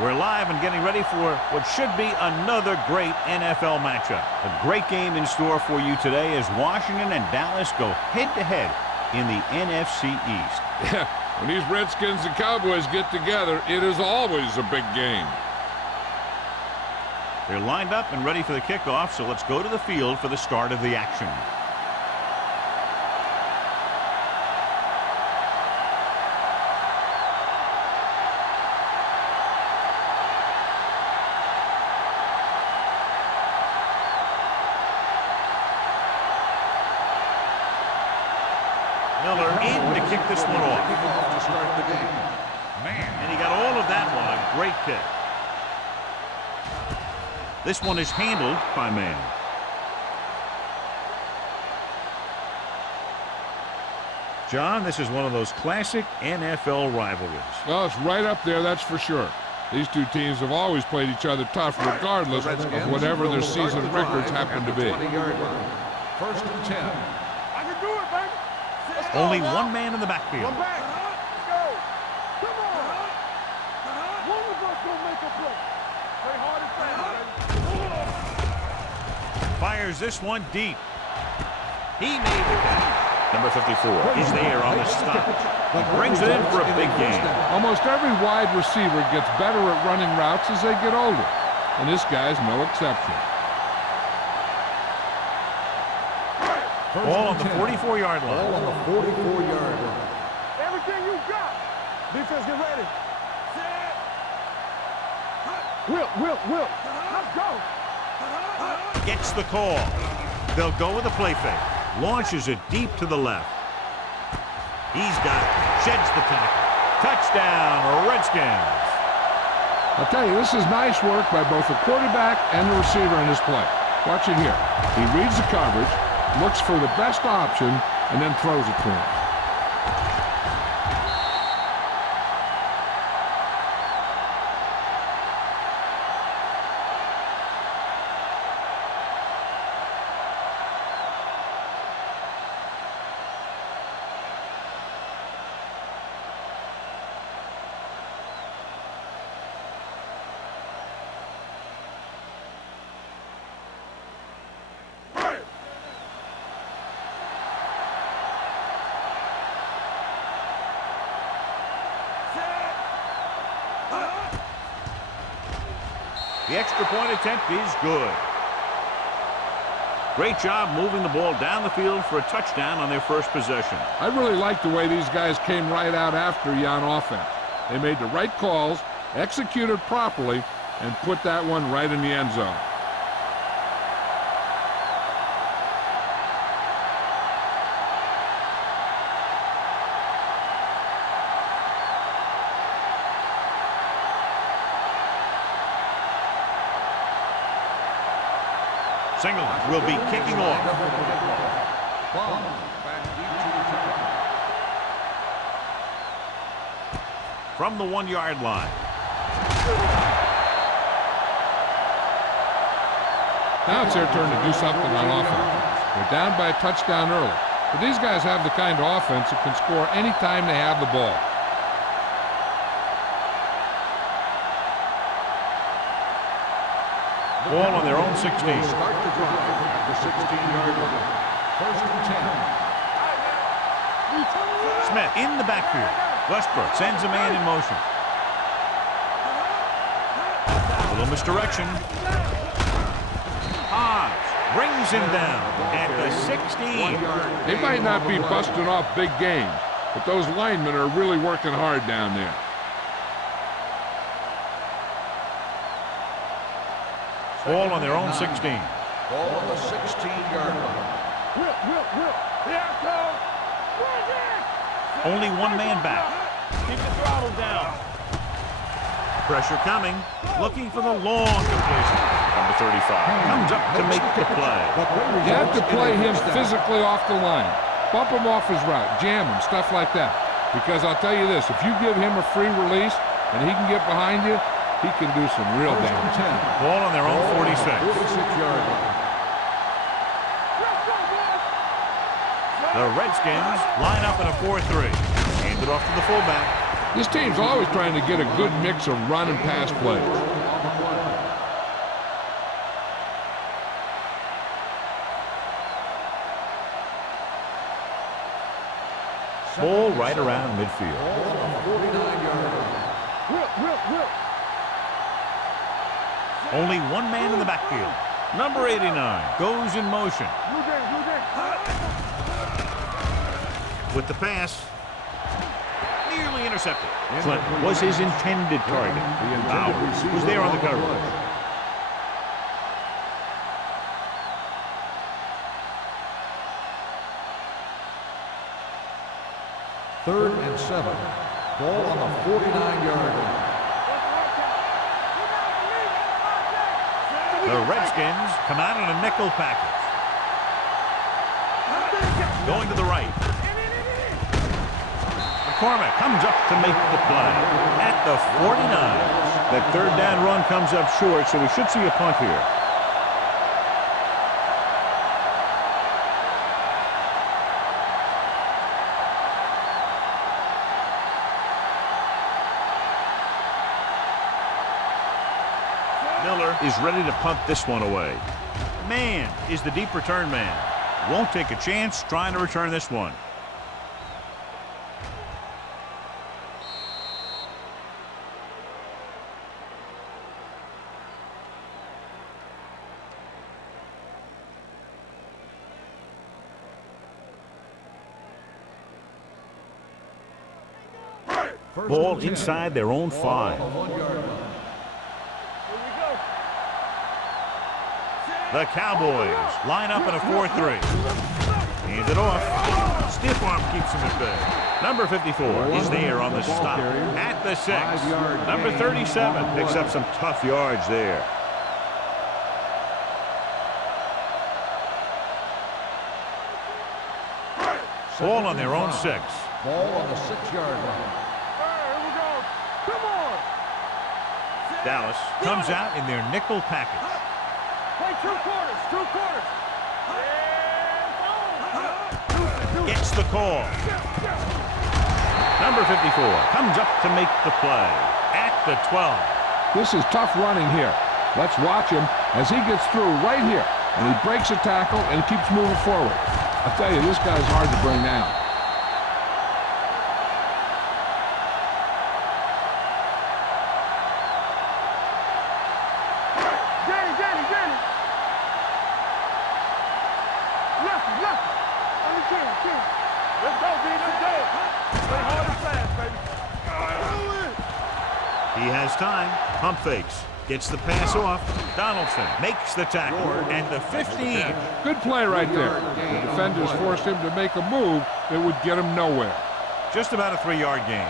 We're live and getting ready for what should be another great NFL matchup. A great game in store for you today as Washington and Dallas go head-to-head in the NFC East. Yeah, when these Redskins and Cowboys get together, it is always a big game. They're lined up and ready for the kickoff, so let's go to the field for the start of the action. Miller in to kick this one off. To start the game. And he got all of that one. A great kick. This one is handled by Man. John, this is one of those classic NFL rivalries. Well, it's right up there, that's for sure. These two teams have always played each other tough regardless of whatever their season records happen to be. 1st and 10. I can do it, baby. Only one man in the backfield. Come back. Let's go. Come on. One of us gonna make a play. Play hard and fast, baby. Fires this one deep. He made the catch. Number 54 is there on the stop. He brings it in for a big game. Almost every wide receiver gets better at running routes as they get older, and this guy's no exception. Ball on the 44-yard line. Ball on the 44-yard line. Everything you got. Defense, get ready. Will. Let's go. Gets the call. They'll go with a play fake. Launches it deep to the left. He's got it. Sheds the tackle. Touchdown, Redskins. I'll tell you, this is nice work by both the quarterback and the receiver in this play. Watch it here. He reads the coverage, looks for the best option, and then throws it to him. The extra point attempt is good. Great job moving the ball down the field for a touchdown on their first possession. I really like the way these guys came right out after you on offense. They made the right calls, executed properly, and put that one right in the end zone. Singleton will be kicking off. From the 1-yard line. Now it's their turn to do something on offense. They're down by a touchdown early. But these guys have the kind of offense that can score anytime they have the ball. Ball on their own 16. Start the drive at the 16-yard line. 1st and 10. Smith in the backfield. Westbrook sends a man in motion. A little misdirection. Hodge brings him down at the 16. They might not be busting off big games, but those linemen are really working hard down there. Ball on their own 16. Ball on the 16-yard line. Will. Here it goes. Bring it. Only one man back. Keep the throttle down. Pressure coming. Looking for the long completion. Number 35 comes up to make the play. You have to play him physically off the line. Bump him off his route, jam him, stuff like that. Because I'll tell you this, if you give him a free release and he can get behind you, he can do some real damage. Ball on their own 46. 46-yard line. The Redskins line up in a 4-3. Hand it off to the fullback. This team's always trying to get a good mix of run and pass plays. Ball right around midfield. Only one man in the backfield. Number 89 goes in motion. With the pass. Nearly intercepted. Clinton was his intended target. Bowers was there on the coverage. Third and 7. Ball on the 49-yard line. The Redskins come out in a nickel package. Going to the right. McCormick comes up to make the play at the 49. That third down run comes up short, so we should see a punt here. Miller is ready to punt this one away. Man is the deep return man. Won't take a chance trying to return this one. Ball inside their own 5. The Cowboys line up in a 4-3. Hands it off. Stiff arm keeps him at bay. Number 54 is there on the stop at the 6. Number 37 picks up some tough yards there. Ball on their own 6. Ball on the 6-yard line. Dallas comes out in their nickel package. Play 2 quarters, 2 quarters. Gets the call. Number 54 comes up to make the play at the 12. This is tough running here. Let's watch him as he gets through right here. And he breaks a tackle and keeps moving forward. I tell you, this guy's hard to bring down. He has time. Pump fakes. Gets the pass off. Donaldson makes the tackle. And the 15. Good play right there. The defenders forced him to make a move that would get him nowhere. Just about a 3-yard gain.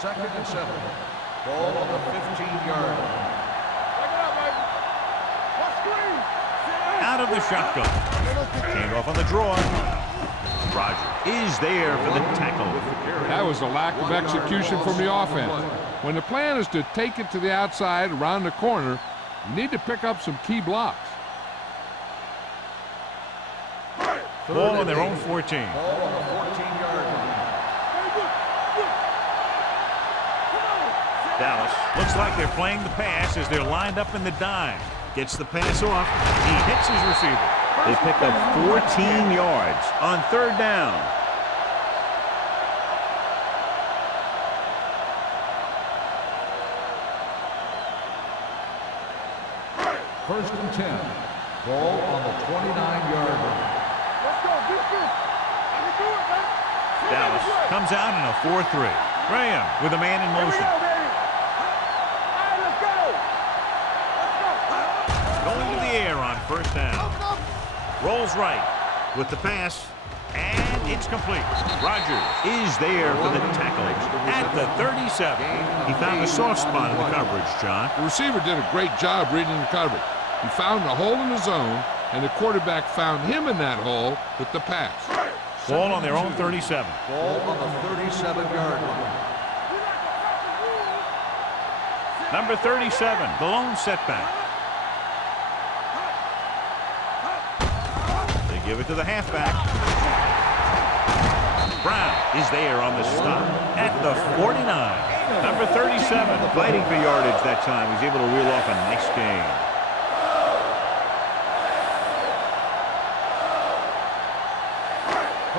Second and 7. Ball on the 15-yard line. Out of the shotgun. Hand off on the draw. Roger is there for the tackle. That was a lack of execution from the offense. When the plan is to take it to the outside around the corner, you need to pick up some key blocks. Ball on their own 14. Ball on the 14-yard line. Dallas looks like they're playing the pass as they're lined up in the dime. Gets the pass off. He hits his receiver. They pick up 14 yards on 3rd down. First and 10. Ball on the 29-yard line. Let's go, defense. Let me do it, man. Dallas comes out in a 4-3. Graham with a man in motion. Going to the air on 1st down. Rolls right with the pass, and it's complete. Rogers is there for the tackle at the 37. He found a soft spot in the coverage, John. The receiver did a great job reading the coverage. He found a hole in the zone, and the quarterback found him in that hole with the pass. Ball on their own 37. Ball on the 37-yard line. Number 37, the lone setback. They give it to the halfback. Brown is there on the stop at the 49. Number 37, fighting for yardage that time. He's able to reel off a nice gain.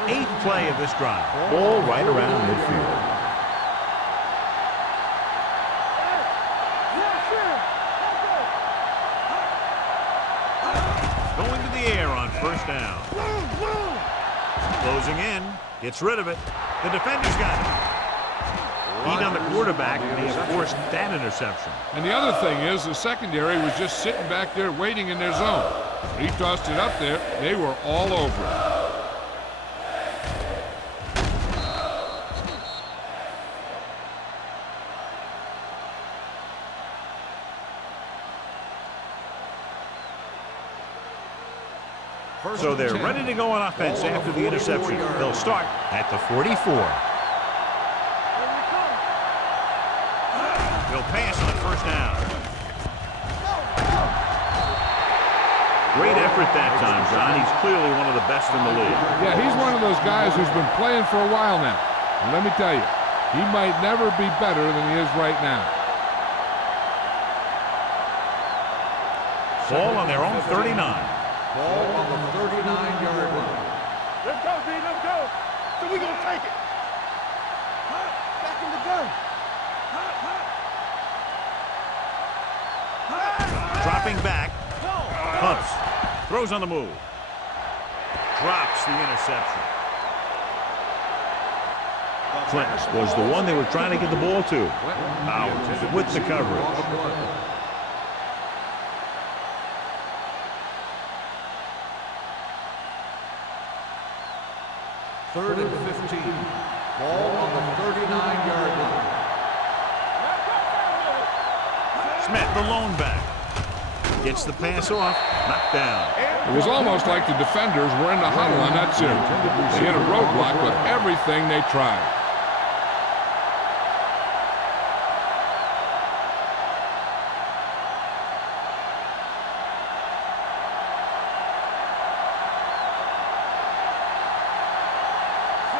Eighth play of this drive. Ball right around midfield. Going to the air on first down. Closing in. Gets rid of it. The defender's got it. Heat on the quarterback, and they have forced that interception. And the other thing is the secondary was just sitting back there waiting in their zone. When he tossed it up there, they were all over it. So they're ready to go on offense after the interception. They'll start at the 44. They'll pass on first down. Great effort that time, John. He's clearly one of the best in the league. Yeah, he's one of those guys who's been playing for a while now. And let me tell you, he might never be better than he is right now. Ball on their own 39. Ball on the 39-yard line. Let's go, D. Let's go. So we gonna take it. Back in the gun. Dropping back. Punts. Throws on the move. Drops the interception. Clinton was the one they were trying to get the ball to. Out with the coverage. Third and 15. Ball on the 39-yard line. Smith, the lone back. Gets the pass off. Knocked down. It was almost like the defenders were in the huddle on that series. They hit a roadblock with everything they tried.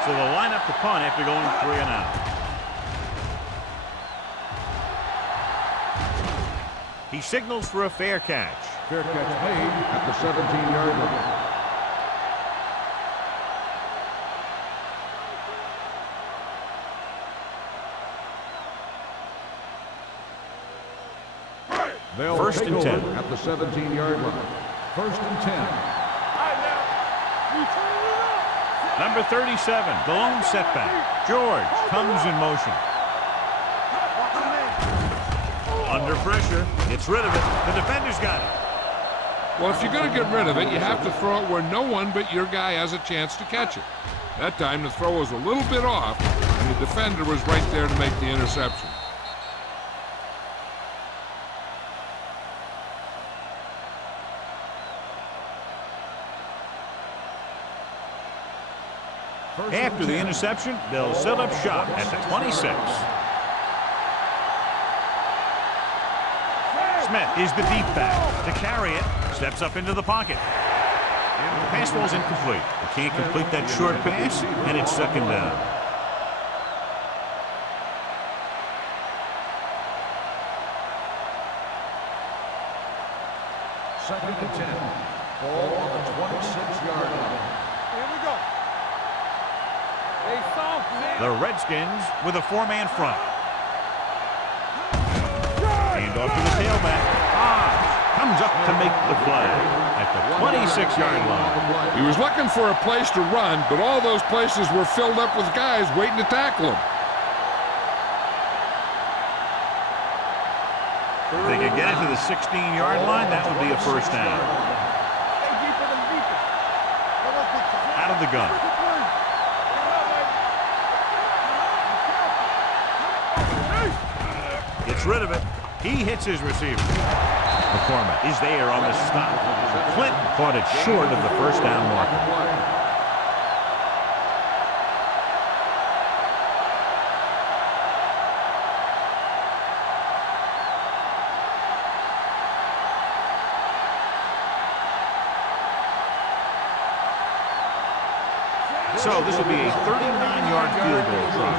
So they'll line up the punt after going 3 and out. He signals for a fair catch. Fair catch made at the 17-yard line. They'll First and 10 at the 17-yard line. First and 10. Number 37, the lone setback. George comes in motion. Under pressure, gets rid of it. The defender's got it. Well, if you're going to get rid of it, you have to throw it where no one but your guy has a chance to catch it. That time, the throw was a little bit off, and the defender was right there to make the interception. After the interception, they'll set up shop at the 26. Smith is the deep back. To carry it, steps up into the pocket. And the pass ball's incomplete. They can't complete that short pass, and it's second down. Second and 10. Ball on the 26-yard line. Here we go. Hey, soft, man. The Redskins with a 4-man front. Hand off to the tailback. Comes up to make the play at the 26-yard line. He was looking for a place to run, but all those places were filled up with guys waiting to tackle him. If they could get it to the 16-yard line, that would be a first down. Out of the gun. Gets rid of it. He hits his receiver. McCormick is there on the stop. Clinton caught it short of the first down marker. So this will be a 39-yard field goal try.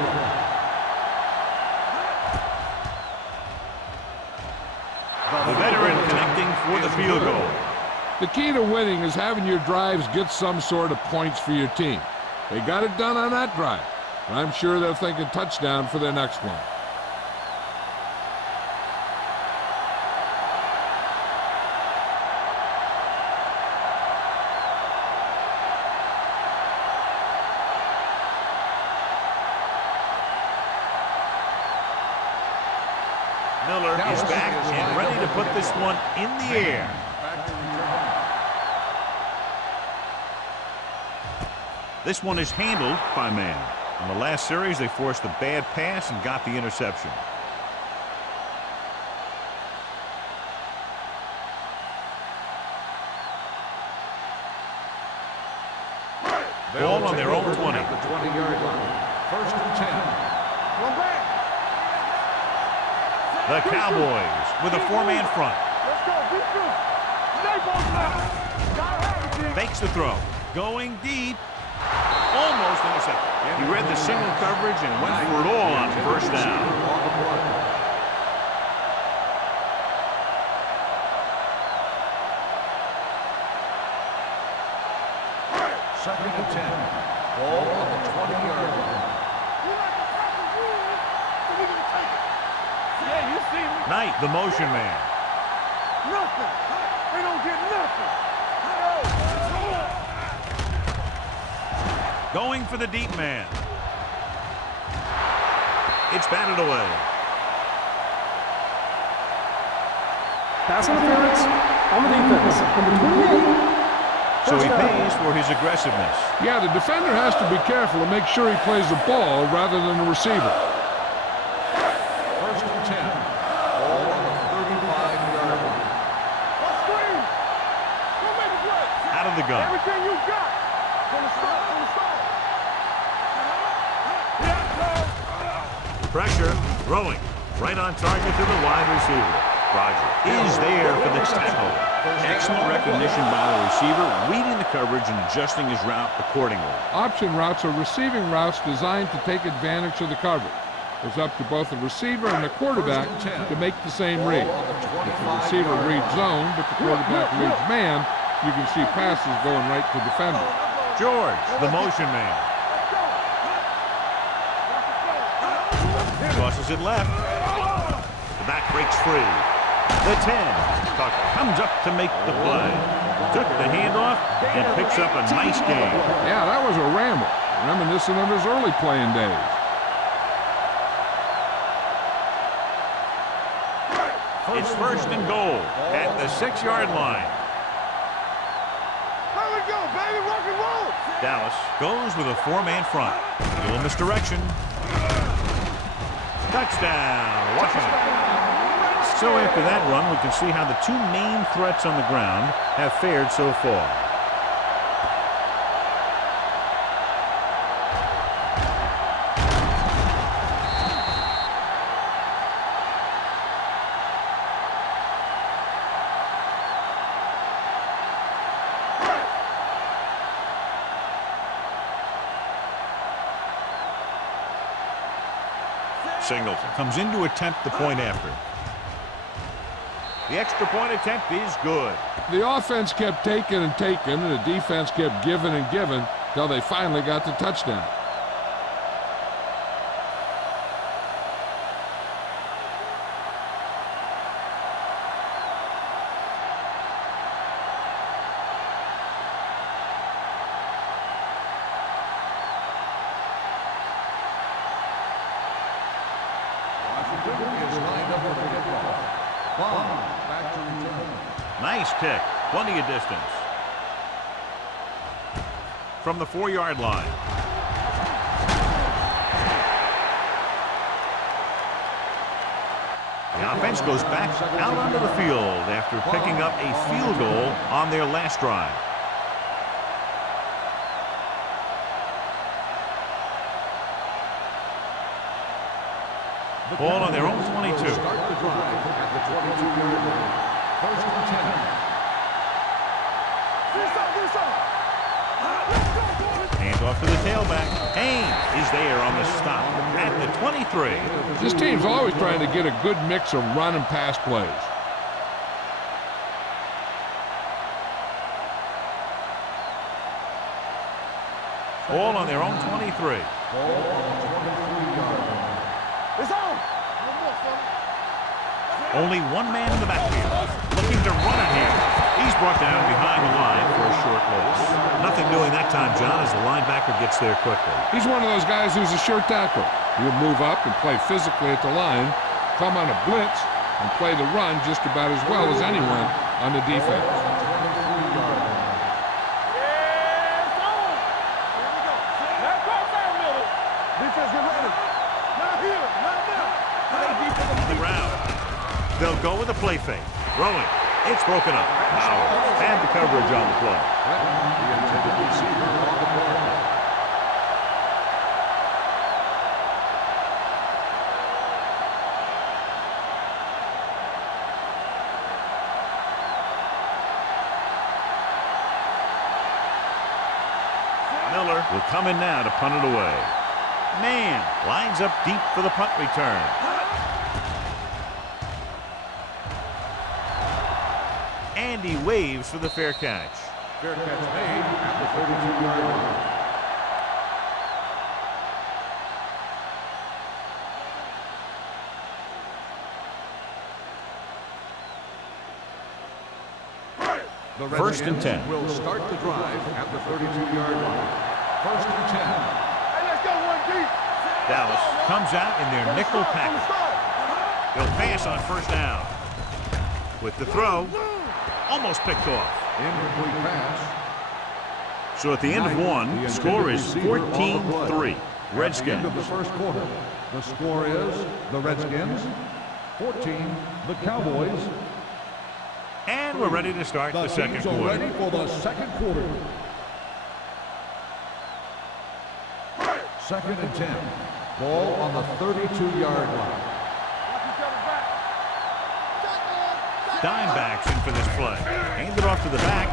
The veteran connecting for the field goal. The key to winning is having your drives get some sort of points for your team. They got it done on that drive. I'm sure they're thinking touchdown for their next one. Miller is back and ready to put this one in the air. This one is handled by man. On the last series, they forced a bad pass and got the interception. Ball on their own 20. The 20-yard line. First and 10. The Cowboys with a four-man front. Let's go. Defense. Stay both now. Fakes the throw. Going deep. Almost intercepted. He read the single coverage and went for it all on first down. Second and 10. Ball on the 20-yard line. Yeah, you see me. Knight, the motion man. Nothing. They don't get nothing. Going for the deep man. It's batted away. Pass interference on the defense. Number 28. So he pays for his aggressiveness. Yeah, the defender has to be careful to make sure he plays the ball rather than the receiver. First and 10. Ball on the 35-yard line. Screen. Go make a play. Out of the gun. Everything you got. From the start. From the start. Pressure, throwing, right on target to the wide receiver. Roger is there for the tackle. Excellent recognition by the receiver, reading the coverage and adjusting his route accordingly. Option routes are receiving routes designed to take advantage of the coverage. It's up to both the receiver and the quarterback to make the same read. If the receiver reads zone, but the quarterback reads man, you can see passes going right to defender. George, the motion man. Crosses it left. The back breaks free. The 10. Tucker comes up to make the play. Took the handoff and picks up a nice gain. Yeah, that was a ramble, reminiscent of his early playing days. It's first and goal at the 6-yard line. There we go, baby. Rock and roll. Dallas goes with a four-man front. A little misdirection. Touchdown, Washington. So after that run, we can see how the two main threats on the ground have fared so far. Singleton comes in to attempt the point after. The extra point attempt is good. The offense kept taking and taking, and the defense kept giving and giving till they finally got the touchdown. Nice kick. Plenty of distance. From the 4-yard line. The offense goes back out onto the field after picking up a field goal on their last drive. Ball on their own 22. Start the drive at the 22-yard line. First and 10. Hand off to the tailback. Haynes is there on the stop at the 23. This team's always trying to get a good mix of run and pass plays. All on their own 23. Ball on the 23-yard line. It's on. One more, son. Only one man in the backfield looking to run it here. He's brought down behind the line for a short loss. Nothing doing that time, John, as the linebacker gets there quickly. He's one of those guys who's a sure tackle. He'll move up and play physically at the line, come on a blitz, and play the run just about as well as anyone on the defense. They'll go with a play fake. Throwing. It's broken up. Now, had the coverage on the play. The intended receiver on the play. Miller will come in now to punt it away. Man lines up deep for the punt return. And he waves for the fair catch. Fair catch made at the 32-yard line. The First and 10. Will start the drive at the 32-yard line. First and 10. Hey, let's go one deep. Dallas comes out in their nickel package. They'll pass on first down. With the throw, almost picked off. Incomplete pass. So at the end of one, the score is 14-3. At the end of Redskins. the first quarter, the score is the Redskins 14, the Cowboys. And we're ready to start the second teams are ready quarter. for the second quarter. Second and 10. Ball on the 32-yard line. Dimebacks in for this play. Hand it off to the back.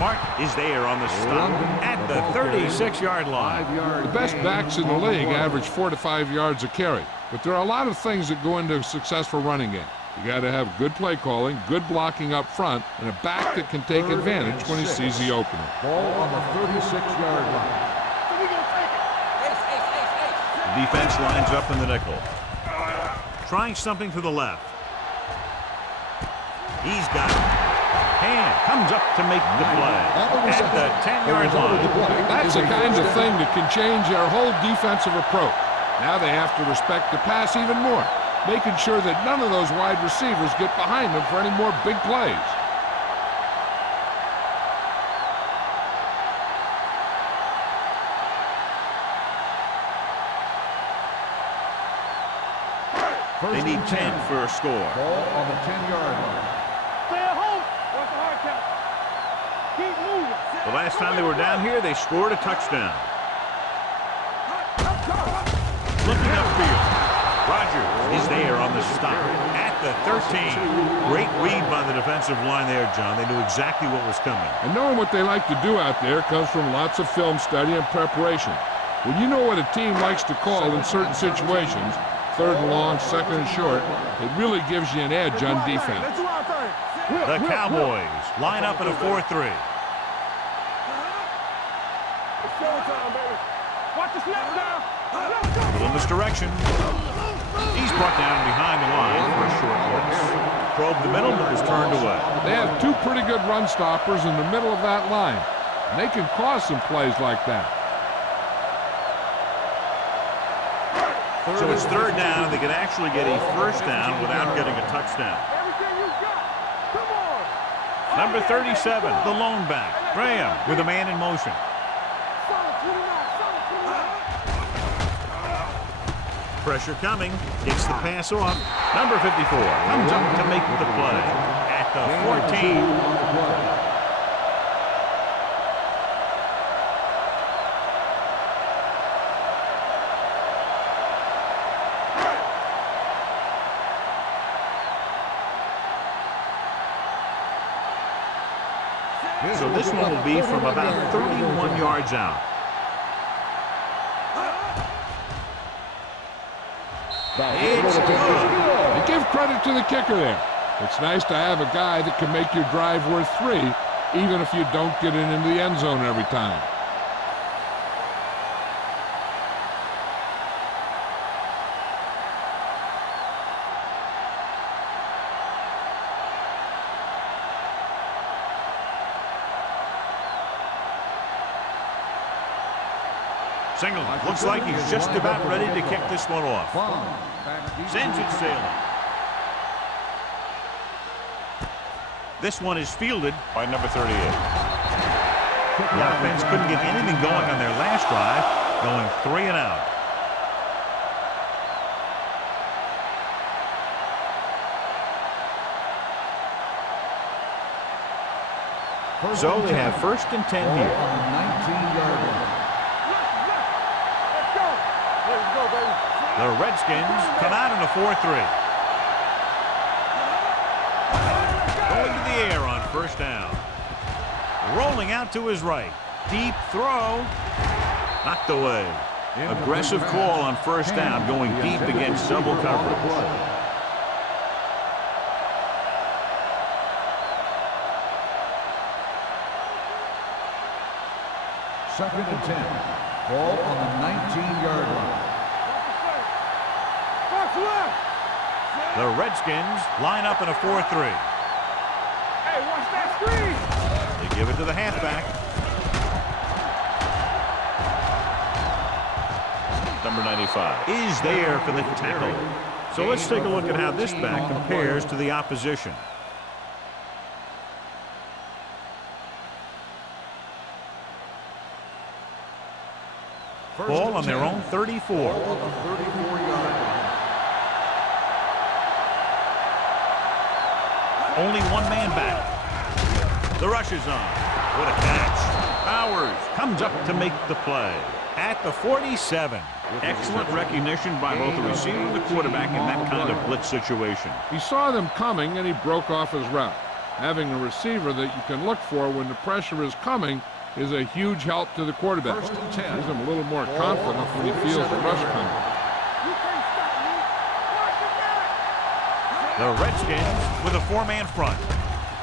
Mark is there on the stop at the 36-yard line. 5-yard The best gain backs in the on league play. average 4 to 5 yards a carry. But there are a lot of things that go into a successful running game. You got to have good play calling, good blocking up front, and a back that can take Third advantage and when he 6. sees the opening. Ball on the 36-yard line. The defense lines up in the nickel. Trying something to the left. He's got it. Hand comes up to make the play at the 10-yard line. That's the kind of thing that can change their whole defensive approach. Now they have to respect the pass even more, making sure that none of those wide receivers get behind them for any more big plays. They need 10 for a score. Ball on the 10-yard line. Stay at home. What's the hard count? Keep moving. The last time they were down here, they scored a touchdown. Looking upfield. Rogers is there on the stop at the 13. Great read by the defensive line there, John. They knew exactly what was coming. And knowing what they like to do out there comes from lots of film study and preparation. When you know what a team likes to call in certain situations, third and long, second and short, it really gives you an edge on defense. Let's do our thing. The Cowboys line up in a 4-3. It's showtime, baby. Watch the snap now. Let's go. Little misdirection. He's brought down behind the line for a short loss. Probe the middle, but is turned away. They have two pretty good run stoppers in the middle of that line. And they can cause some plays like that. So it's third down, and they can actually get a first down without getting a touchdown. Everything you got. Come on. Number 37, the lone back, Graham, with a man in motion. Solid 29. Solid 29. Pressure coming, gets the pass off. Number 54 comes up to make the play at the 14. So this one will be from about 31 yards out. It's good. And give credit to the kicker there. It's nice to have a guy that can make your drive worth 3, even if you don't get it into the end zone every time. Single. Looks like he's just about ready to kick this one off. Sends it sailing. This one is fielded by number 38. The offense couldn't get anything going on their last drive, going 3 and out. So they have 1st and 10 here. On the 19-yard line. The Redskins come out in a 4-3. Going to the air on 1st down. Rolling out to his right. Deep throw. Knocked away. Aggressive call on 1st down, going deep against double coverage. Second and 10. Ball on the 19-yard line. The Redskins line up in a 4-3. Hey, watch that screen. They give it to the halfback. Number 95 is there for the tackle. So let's take a look at how this back compares to the opposition. Ball on their own 34. On the 34-yard line. Only one man back. The rush is on. What a catch. Bowers comes up to make the play. At the 47. Excellent recognition by both the receiver and the quarterback in that kind of blitz situation. He saw them coming, and he broke off his route. Having a receiver that you can look for when the pressure is coming is a huge help to the quarterback. First and 10. Gives him a little more confidence when he feels the rush coming. The Redskins with a 4-man front.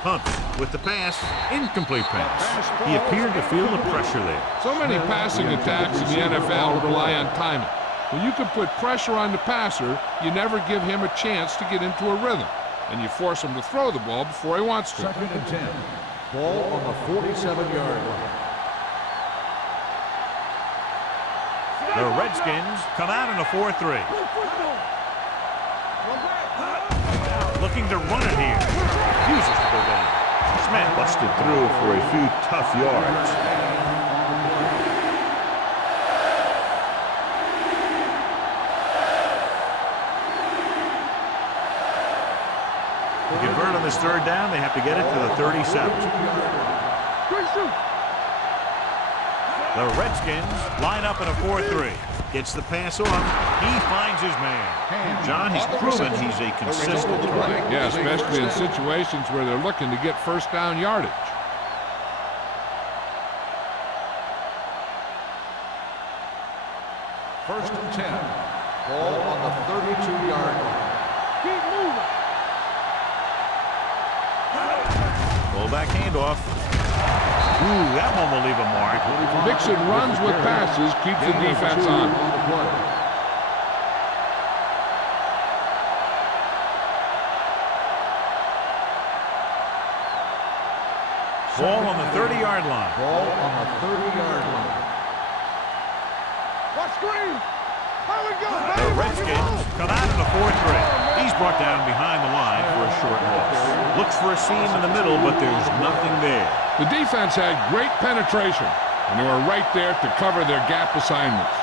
Pumps with the pass. Incomplete pass. He appeared to feel the pressure there. So many passing attacks in the NFL rely on timing. When you can put pressure on the passer, you never give him a chance to get into a rhythm, and you force him to throw the ball before he wants to. Second and 10. Ball on the 47-yard line. The Redskins come out in a 4-3. Looking to run it here. Refuses to go down. Smith busted through for a few tough yards. To convert on this 3rd down, they have to get it to the 37. The Redskins line up in a 4-3. Gets the pass off. He finds his man. John, he's proven he's a consistent threat. Yeah, especially in situations where they're looking to get 1st down yardage. First and 10. Ball on the 32-yard line. Keep moving. Fullback handoff. Ooh, that one will leave a mark. Mixing runs with passes keeps the defense on. Ball on the 30-yard line. Ball on the 30-yard line. Watch screen. How we go, The baby? Redskins come out in a 4-3. He's brought down behind the line for a short loss. Looks for a seam in the middle, but there's nothing there. The defense had great penetration, and they were right there to cover their gap assignments.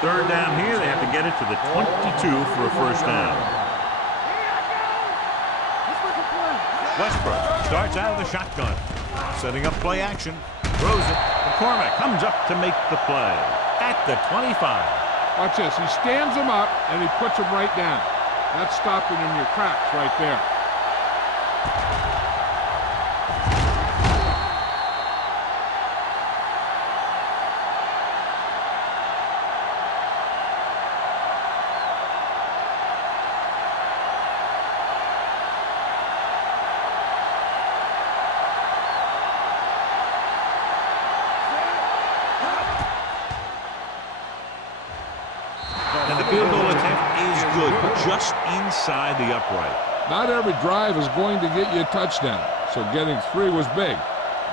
3rd down here, they have to get it to the 22 for a 1st down. Westbrook starts out of the shotgun. Setting up play action. Throws it. McCormick comes up to make the play. At the 25. Watch this. He stands him up, and he puts him right down. That's stopping in your tracks right there. And the field goal attempt is good, just inside the upright. Not every drive is going to get you a touchdown, so getting 3 was big.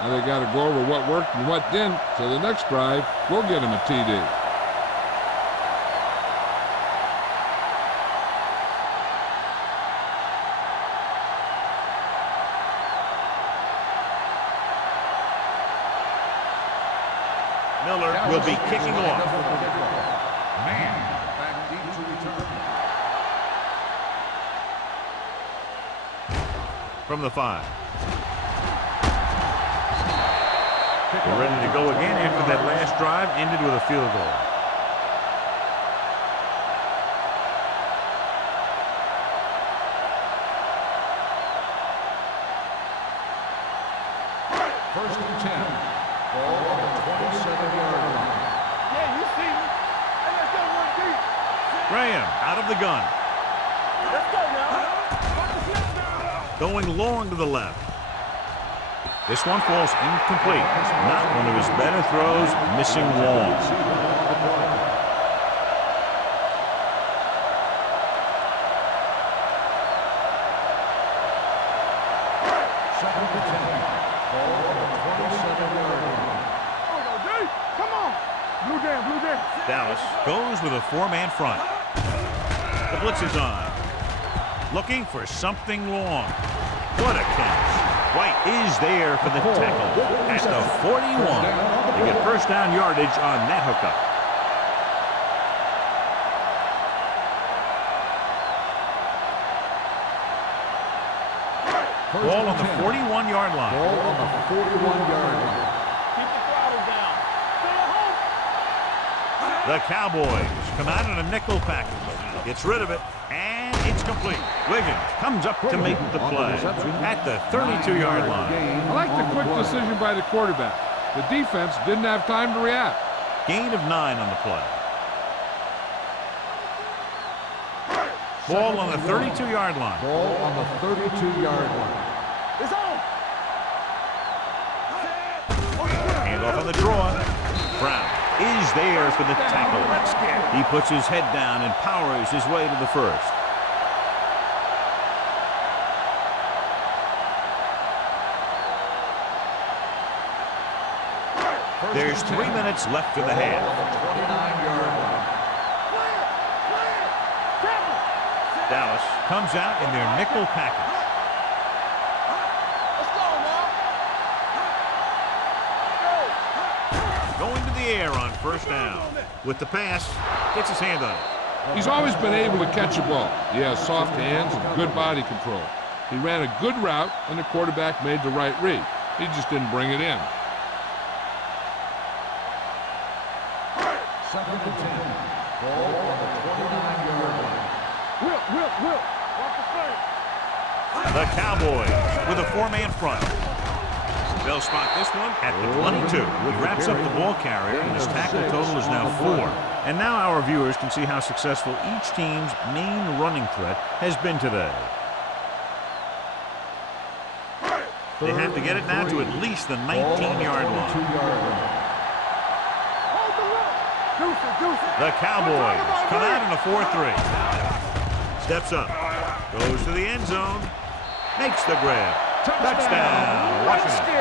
Now they got to go over what worked and what didn't, so the next drive will get him a TD. Miller will be kicking off. Man, back deep to return. From the 5. We're ready to go again after that last drive ended with a field goal. First and 10. Ball on the 27-yard line. Yeah, you see me. Hey, let's go one deep. Graham out of the gun. Let's go now. Watch the snap now. Going long to the left. This one falls incomplete. Not one of his better throws, missing long. Second and 10. Ball on the 27-yard line. Oh, go deep. Come on. Blue jam, blue jam. Dallas goes with a 4-man front. The blitz is on. Looking for something long. What a catch. White is there for the tackle at the 41. They get first down yardage on that hookup. Ball on the 41-yard line. Ball on the 41-yard line. Keep the throttle down. Stay at home. The Cowboys come out in a nickel package. Gets rid of it, and it's complete. Wiggins comes up to make the play at the 32-yard line. I like the quick decision by the quarterback. The defense didn't have time to react. Gain of 9 on the play. Ball on the 32-yard line. Ball on the 32-yard line. It's on. Hand off on the draw. Brown is there for the tackle. He puts his head down and powers his way to the first. There's 3 minutes left in the half. 29-yard line. Dallas comes out in their nickel package. Let's go now. Going to the air on first down. With the pass, gets his hand on it. He's always been able to catch a ball. He has soft hands and good body control. He ran a good route, and the quarterback made the right read. He just didn't bring it in. Second and 10. Ball on the 29-yard line. Whip. Watch the play. The Cowboys with a 4-man front. They'll spot this one at the 22. He wraps up the ball carrier, and his tackle total is now 4. And now our viewers can see how successful each team's main running threat has been today. They have to get it now to at least the 19-yard line. The Cowboys come out in a 4-3. Steps up. Goes to the end zone. Makes the grab. Touchdown, Washington.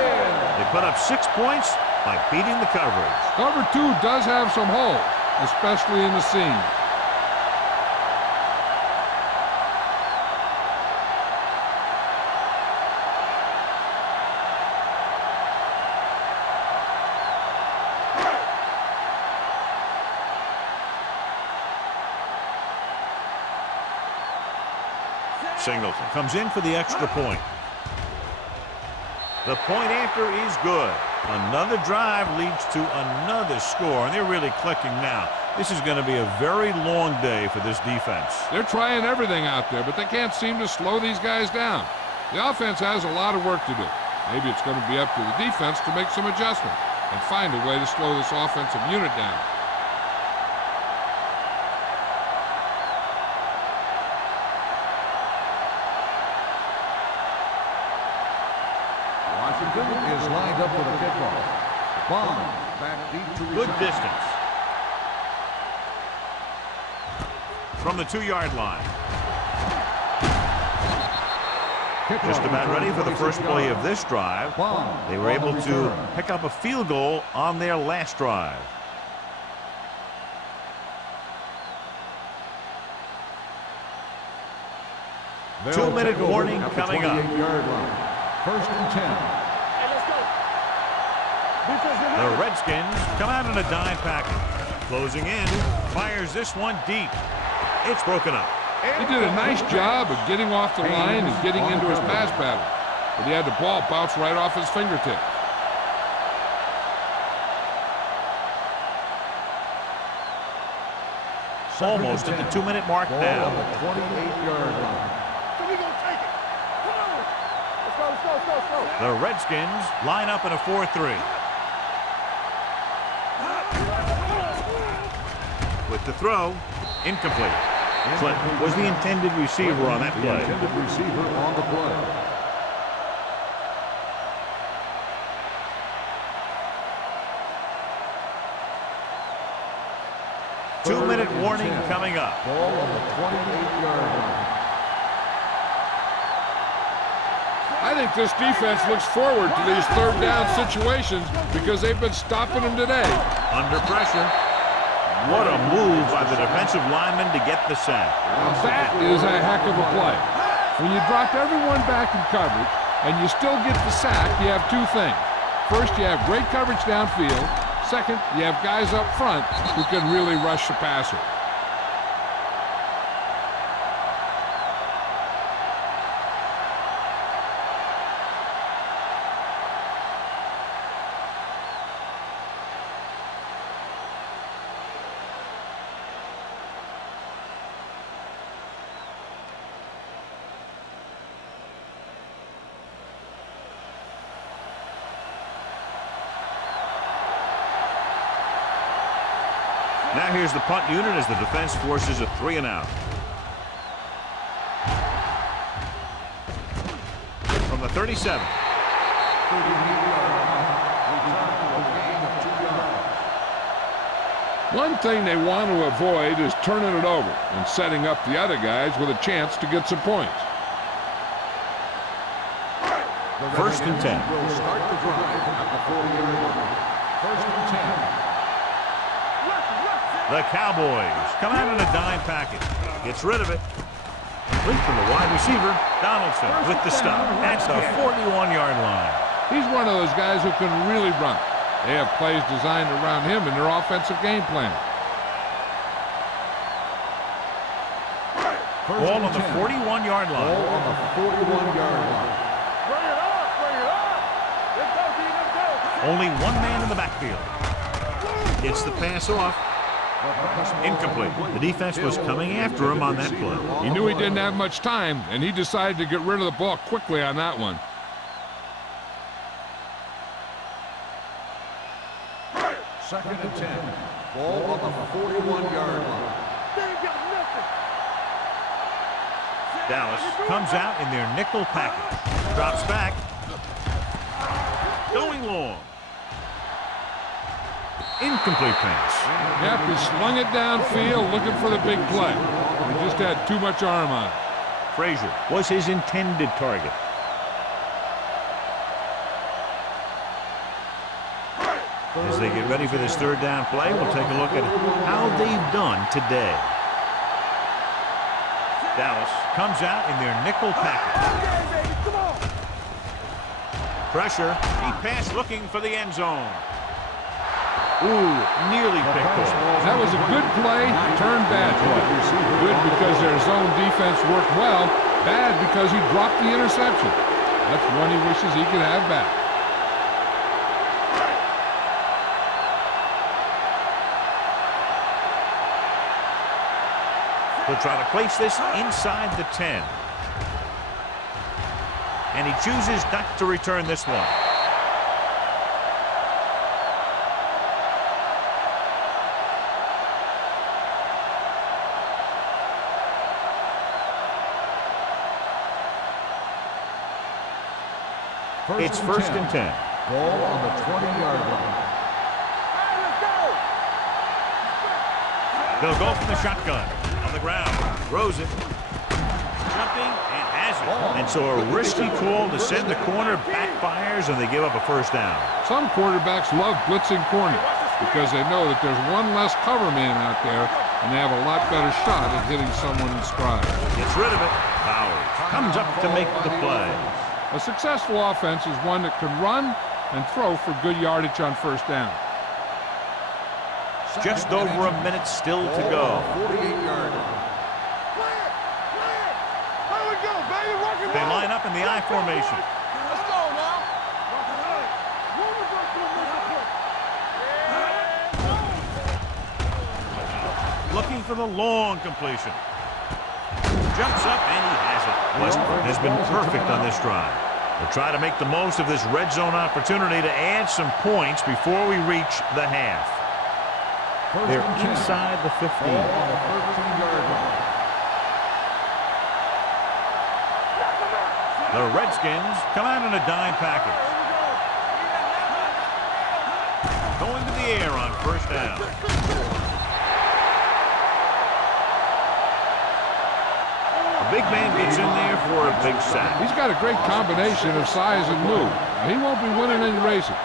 They put up 6 points by beating the coverage. Cover 2 does have some holes, especially in the seam. Singleton comes in for the extra point. The point after is good. Another drive leads to another score, and they're really clicking now. This is going to be a very long day for this defense. They're trying everything out there, but they can't seem to slow these guys down. The offense has a lot of work to do. Maybe it's going to be up to the defense to make some adjustment and find a way to slow this offensive unit down. Washington is lined up with a kickoff. Bond back deep to Good return. distance. from the 2-yard line. Just about ready for the first play of this drive. They were able to pick up a field goal on their last drive. Two-minute warning coming up. First and 10. Hey, let's go. Defense, The Redskins come out in a dime package. Closing in, fires this one deep. It's broken up. He did a nice job of getting off the line and getting into his pass pattern, but he had the ball bounce right off his fingertips. Almost at the 2-minute mark now. 28-yard line. so we gonna take it. Come on. Let's go. The Redskins line up in a 4-3. With the throw, incomplete. Clinton was the intended receiver on that The play. intended receiver on the play. Two-minute warning coming up. Ball on the 28-yard line. I think this defense looks forward to these third down situations because they've been stopping them today. Under pressure. What a move by the defensive lineman to get the sack. That is a heck of a play. When you drop everyone back in coverage and you still get the sack, you have two things. First, you have great coverage downfield. Second, you have guys up front who can really rush the passer. Now here's the punt unit as the defense forces a 3-and-out. From the 37. One thing they want to avoid is turning it over and setting up the other guys with a chance to get some points. First and 10. Will start the drive at the 40-yard line. First and 10. The Cowboys come out in a dime package. Gets rid of it. Complete from the wide receiver, Donaldson with the stop at the 41-yard line. He's one of those guys who can really run. They have plays designed around him in their offensive game plan. Ball on the 41-yard Ball line. on the 41-yard line. Bring it up. Let's go, D. Let's go. Only one man in the backfield. Gets the pass off. Incomplete. The defense was coming after him on that play. He knew he didn't have much time, and he decided to get rid of the ball quickly on that one. Second and 10. Ball on the 41-yard line. They ain't got nothing. Dallas comes out in their nickel package. Drops back. Going long. Incomplete pass. Yep, he slung it downfield looking for the big play. He just had too much arm on it. Frazier was his intended target. As they get ready for this third down play, we'll take a look at how they've done today. Dallas comes out in their nickel package. Pressure. Deep pass looking for the end zone. Ooh, nearly picked off. That was a good play, turned bad play. Good because their zone defense worked well. Bad because he dropped the interception. That's one he wishes he could have back. He'll try to place this inside the 10. And he chooses not to return this one. It's first and 10. Ball on the 20-yard line. They'll go from the shotgun. On the ground. Throws it. Jumping and has it. And so a risky call to send the corner backfires, and they give up a first down. Some quarterbacks love blitzing corners because they know that there's one less cover man out there, and they have a lot better shot at hitting someone in stride. Gets rid of it. Bowers comes up to make the play. A successful offense is one that can run and throw for good yardage on first down. Just over a minute still to go. 48-yard. They line up in the I formation. Let's go now. Looking for the long completion. Jumps up and he has it. Westbrook has been perfect on this drive. They'll try to make the most of this red zone opportunity to add some points before we reach the half. They're inside the 15. On the 13-yard line. The Redskins come out in a dime package. Going to the air on first down. The big man gets in there for a big sack. He's got a great combination of size and move. Now, he won't be winning any races,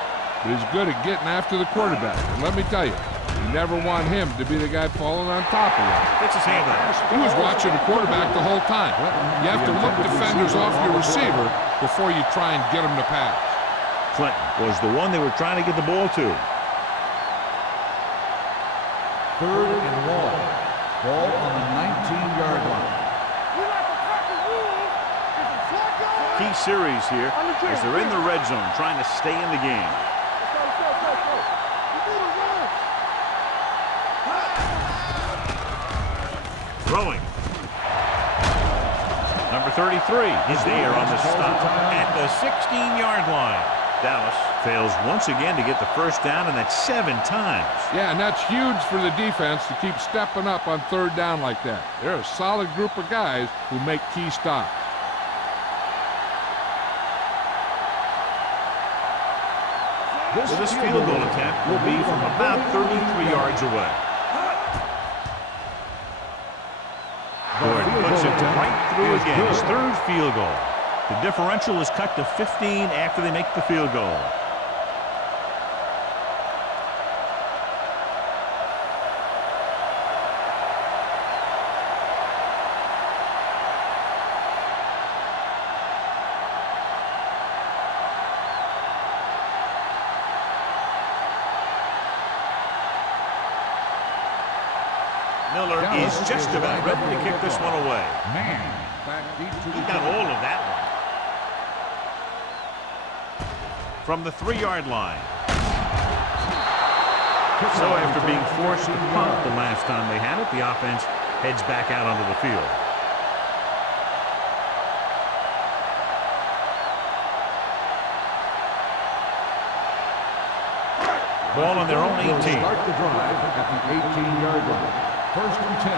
but he's good at getting after the quarterback. And let me tell you, you never want him to be the guy falling on top of you. Gets his hand up. He was watching the quarterback the whole time. You have to look defenders off your receiver before you try and get him to pass. Clinton was the one they were trying to get the ball to. 3rd and long. Ball on the 19-yard line. Key series here as they're in the red zone trying to stay in the game. Throwing. Number 33 is there on the stop at the 16-yard line. Dallas fails once again to get the first down, and that's 7 times. Yeah, and that's huge for the defense to keep stepping up on 3rd down like that. They're a solid group of guys who make key stops. This field goal attempt will be from about 33 yards away. Gordon puts it right through again. His 3rd field goal. The differential is cut to 15 after they make the field goal. Miller is just about ready to kick this one away. Man, back deep to He the got all of that one. From the 3-yard line. So after being forced to punt the last time they had it, the offense heads back out onto the field. Ball on their own 18. Start the drive at the 18-yard line. 1st and 10.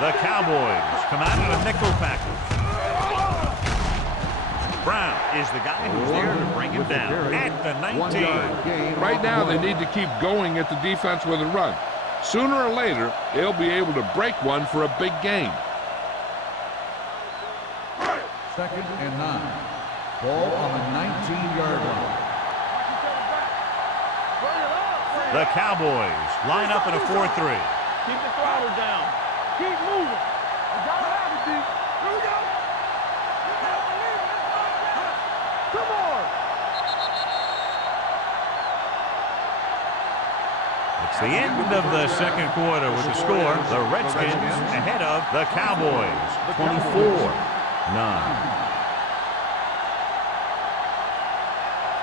The Cowboys come out in a nickel package. Brown is the guy who's there to bring him down at the 19. Right now, they need to keep going at the defense with a run. Sooner or later, they'll be able to break one for a big gain. 2nd and 9. Ball on the 19-yard line. The Cowboys line up in a 4-3. Keep the throttle down. Keep moving. You gotta have it, D. Here we go. Come on. It's the end of the 2nd quarter with the score. The Redskins ahead of the Cowboys. 24-9.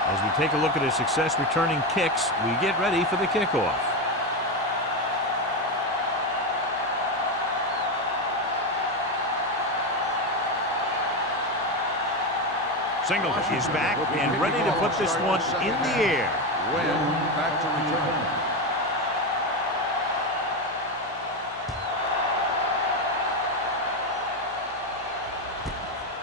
As we take a look at his success returning kicks, we get ready for the kickoff. Single is back and ready to put this one in the air. Win back to return.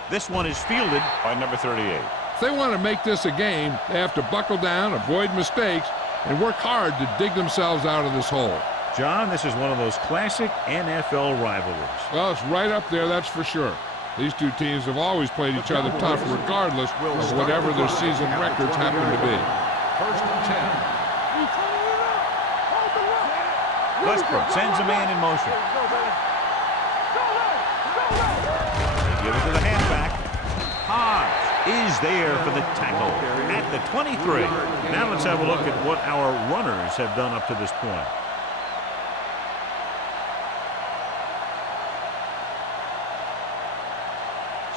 This one is fielded by number 38. If they want to make this a game, they have to buckle down, avoid mistakes, and work hard to dig themselves out of this hole. John, this is one of those classic NFL rivalries. Well, it's right up there, that's for sure. These two teams have always played each other tough regardless of whatever their season records happen to be. First and 10. Westbrook sends a man in motion. They give it to the halfback. Hobbs is there for the tackle at the 23. Now let's have a look at what our runners have done up to this point.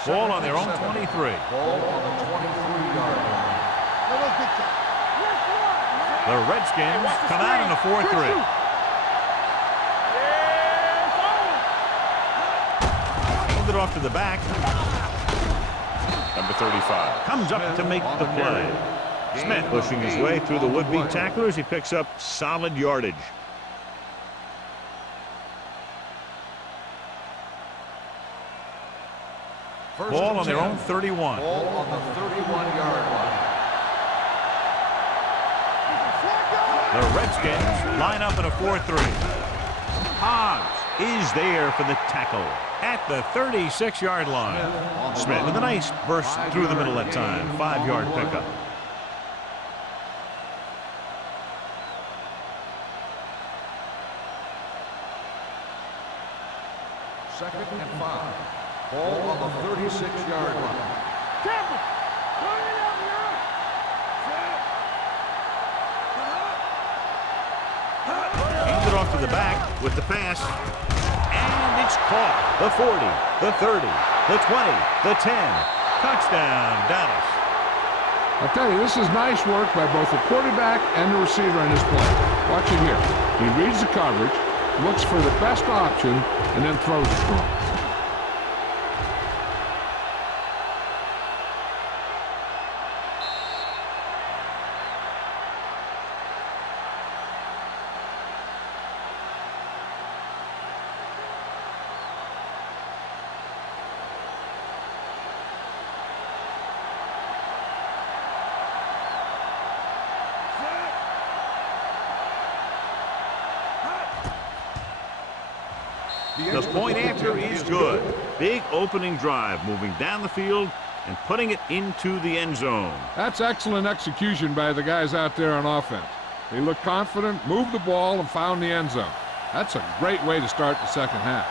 Ball on their own 23. Ball on the 23-yard line. The Redskins come out in a 4-3. Hold it off to the back. Number 35. Comes up to make the play. Smith pushing his way through the would-be tacklers. He picks up solid yardage. Ball on their own 31. Ball on the 31-yard line. The Redskins line up in a 4-3. Hobbs is there for the tackle at the 36-yard line. Smith with a nice burst through the middle that time. 5-yard pickup. Second and 5. Ball on the 36-yard line. Hands it off to the back with the pass. And it's caught. The 40, the 30, the 20, the 10. Touchdown, Dallas. I'll tell you, this is nice work by both the quarterback and the receiver in this play. Watch it here. He reads the coverage, looks for the best option, and then throws it to him. The point after is good. Big opening drive, moving down the field and putting it into the end zone. That's excellent execution by the guys out there on offense. They looked confident, moved the ball, and found the end zone. That's a great way to start the second half.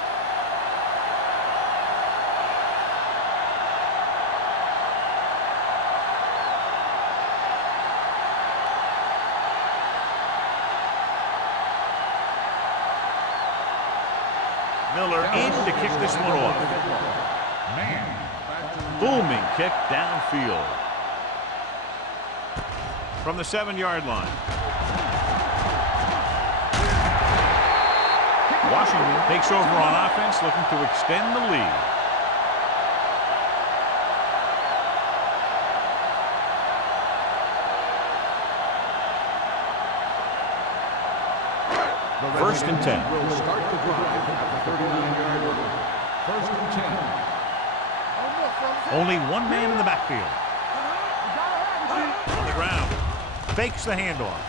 Miller in to kick this one off. Booming kick downfield. From the 7-yard line. Washington takes over on offense, looking to extend the lead. First and 10. Will start the drive at the 39-yard line. First and 10. Only one man in the backfield. On the ground. Fakes the handoff.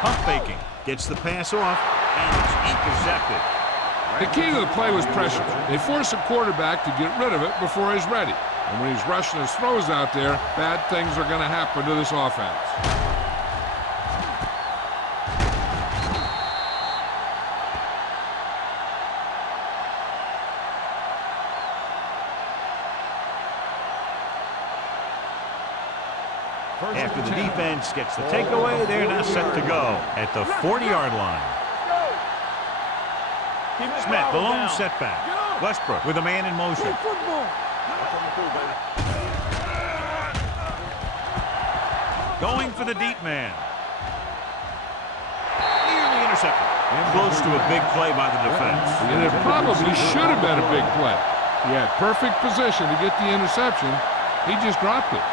Pump faking. Gets the pass off, and it's intercepted. The key to the play was pressure. They force a quarterback to get rid of it before he's ready. And when he's rushing his throws out there, bad things are going to happen to this offense. After the defense gets the takeaway, they're now set to go at the 40-yard line. Smith, the lone setback. Westbrook with a man in motion. Going for the deep man. Nearly intercepted. And close to a big play by the defense. And it probably should have been a big play. He had perfect position to get the interception. He just dropped it.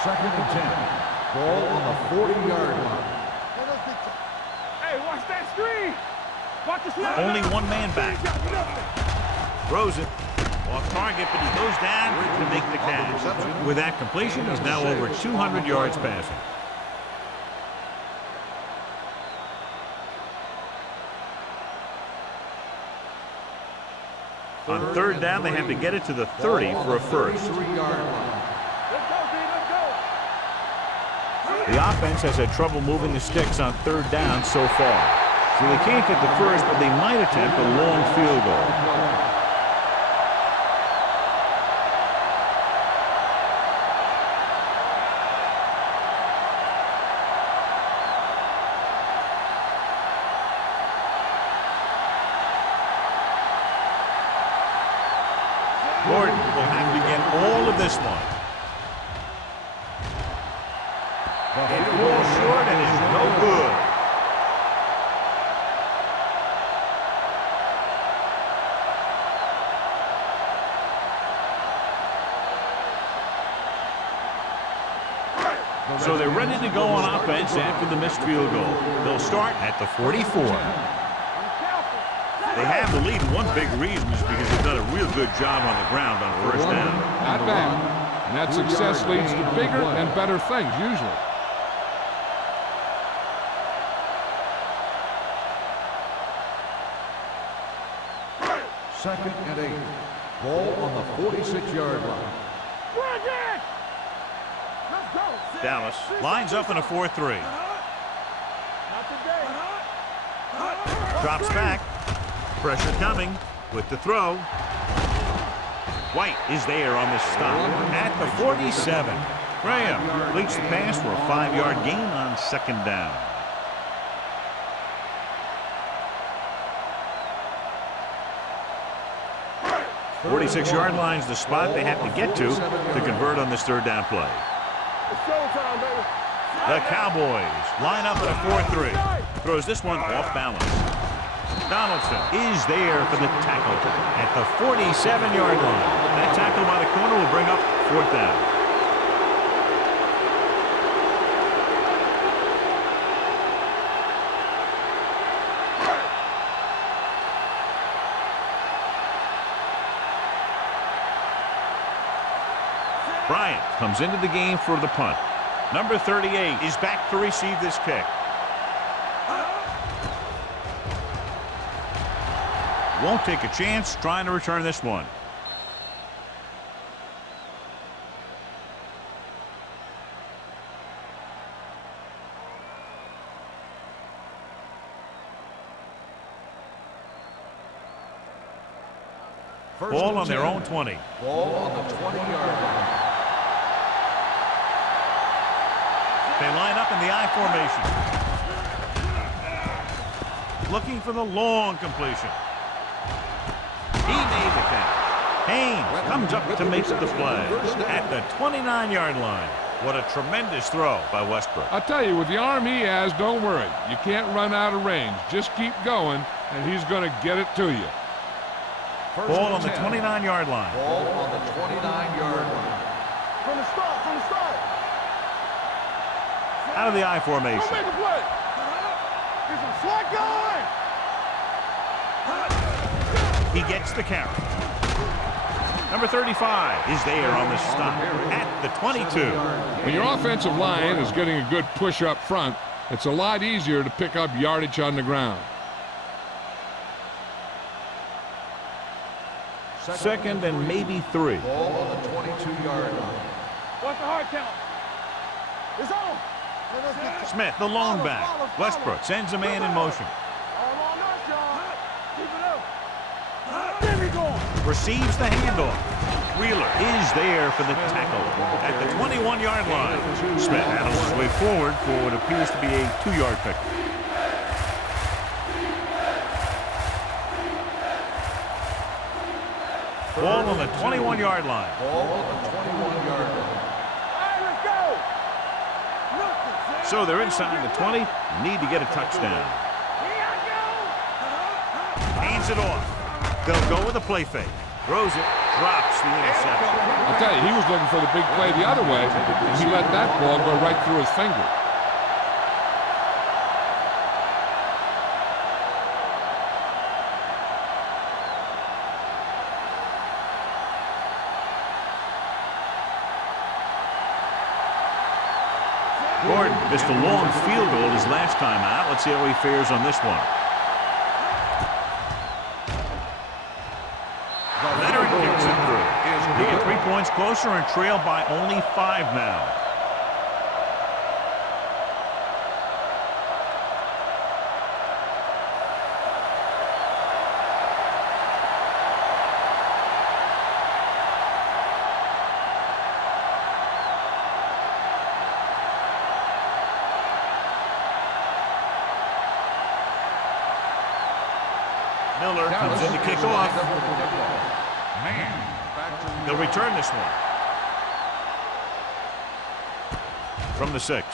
Second and 10. Ball on the 40-yard line. Hey, watch that screen. Watch the snap. Only one man back. Throws it. Off target, but he goes down to make the catch. With that completion, he's now over 200 yards passing. On third down, they have to get it to the 30 for a first. Let's go, D. Let's go. The offense has had trouble moving the sticks on third down so far. So they can't get the first, but they might attempt a long field goal. Gordon will have to get all of this one. It falls short and is no good. So they're ready to go on offense after the missed field goal. They'll start at the 44. They have the lead. One big reason is because they've done a real good job on the ground on first down. Not bad. And that success leads to bigger and better things, usually. Second and 8. Ball on the 46-yard line. Let's go. Dallas lines up in a 4-3. Not today. Drops back. Pressure coming with the throw. White is there on the stop at the 47. Graham completes the pass for a 5-yard gain on second down. 46-yard line's the spot they have to get to convert on this third down play. It's showtime, baby. The Cowboys line up at a 4-3. Throws this one off balance. Donaldson is there for the tackle at the 47-yard line. That tackle by the corner will bring up fourth down. Bryant comes into the game for the punt. Number 38 is back to receive this kick. Won't take a chance trying to return this one. Ball on their own 20. Ball on the 20-yard line. They line up in the I formation. Looking for the long completion. He made the catch. Haynes comes up to make the play at the 29-yard line. What a tremendous throw by Westbrook. I'll tell you, with the arm he has, don't worry. You can't run out of range. Just keep going, and he's going to get it to you. Ball on the 29-yard line. Ball on the 29-yard line. From the start. Out of the I formation. Go make a play. He's a slack guy. He gets the carry. Number 35 is there on the stop at the 22. When your offensive line is getting a good push up front, it's a lot easier to pick up yardage on the ground. Second and maybe 3. Ball on the 22-yard line. What's the hard count? It's on. Smith, the lone back. Westbrook sends a man in motion. All on us, y'all. Keep it up. There we go. Receives the handoff. Wheeler is there for the tackle at the 21-yard line. Smith handles his way forward for what appears to be a 2-yard pick. Ball on the 21-yard line. Ball on the 21-yard line. So they're inside the 20. Need to get a touchdown. Hands it off. They'll go with a play fake. Throws it. Drops the interception. I'll tell you, he was looking for the big play the other way, and he let that ball go right through his finger. Gordon missed a long field goal his last time out. Let's see how he fares on this one. The points closer and trail by only 5 now. Miller comes in to kick off. He'll return this one. From the 6.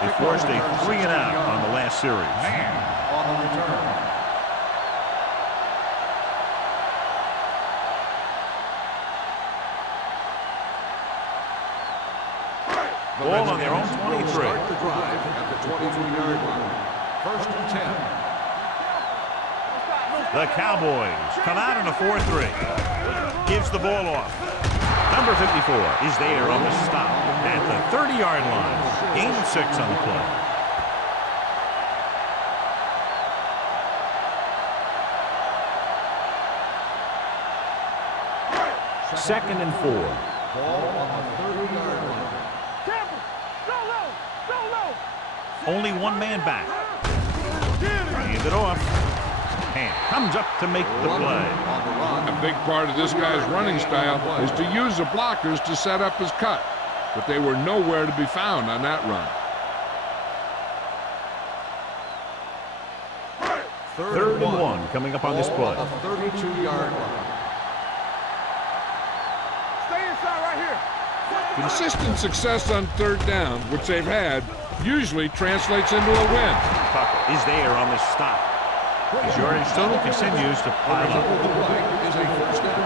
They forced a 3-and-out on the last series. On the return. Ball on their own 23. Start the drive at the 22-yard line. 1st and 10. The Cowboys come out in a 4-3. Gives the ball off. Number 54 is there on the stop at the 30-yard line. Gain of 6 on the play. Second and 4. Ball on the 30-yard line. Only one man back. Hand it off. And comes up to make the play. A big part of this guy's running style is to use the blockers to set up his cut. But they were nowhere to be found on that run. 3rd and 1 coming up on this play. On the 32-yard line. Stay inside right here. Consistent success on 3rd down, which they've had, usually translates into a win. Tucker is there on the stop. His yardage total continues to pile up. The play is a 1st down.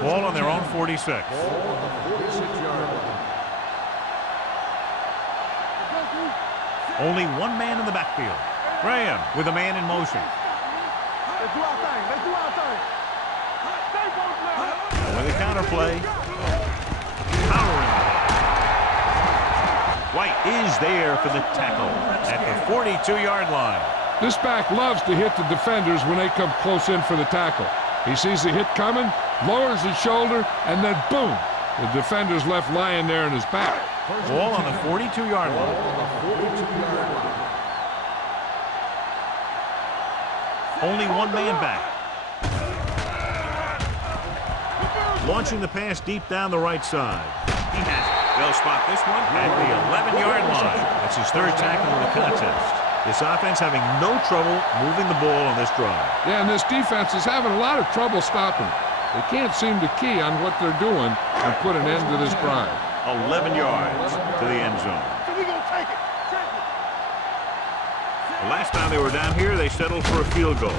Ball on their own 46. Ball on the 46-yard line. Only one man in the backfield. Graham with a man in motion. Let's do our thing. Let's do our thing. Stay both now. With a counterplay. Powering ahead. White is there for the tackle at the 42-yard line. This back loves to hit the defenders when they come close in for the tackle. He sees the hit coming, lowers his shoulder, and then boom, the defender's left lying there in his back. Ball on the 42-yard line. On the 42-yard line. Only one man back. Launching the pass deep down the right side. He has it. They'll spot this one at the 11-yard line. That's his 3rd tackle of the contest. This offense having no trouble moving the ball on this drive. Yeah, and this defense is having a lot of trouble stopping it. They can't seem to key on what they're doing and put an end to this drive. 11 yards to the end zone. So we gonna take it. The last time they were down here, they settled for a field goal.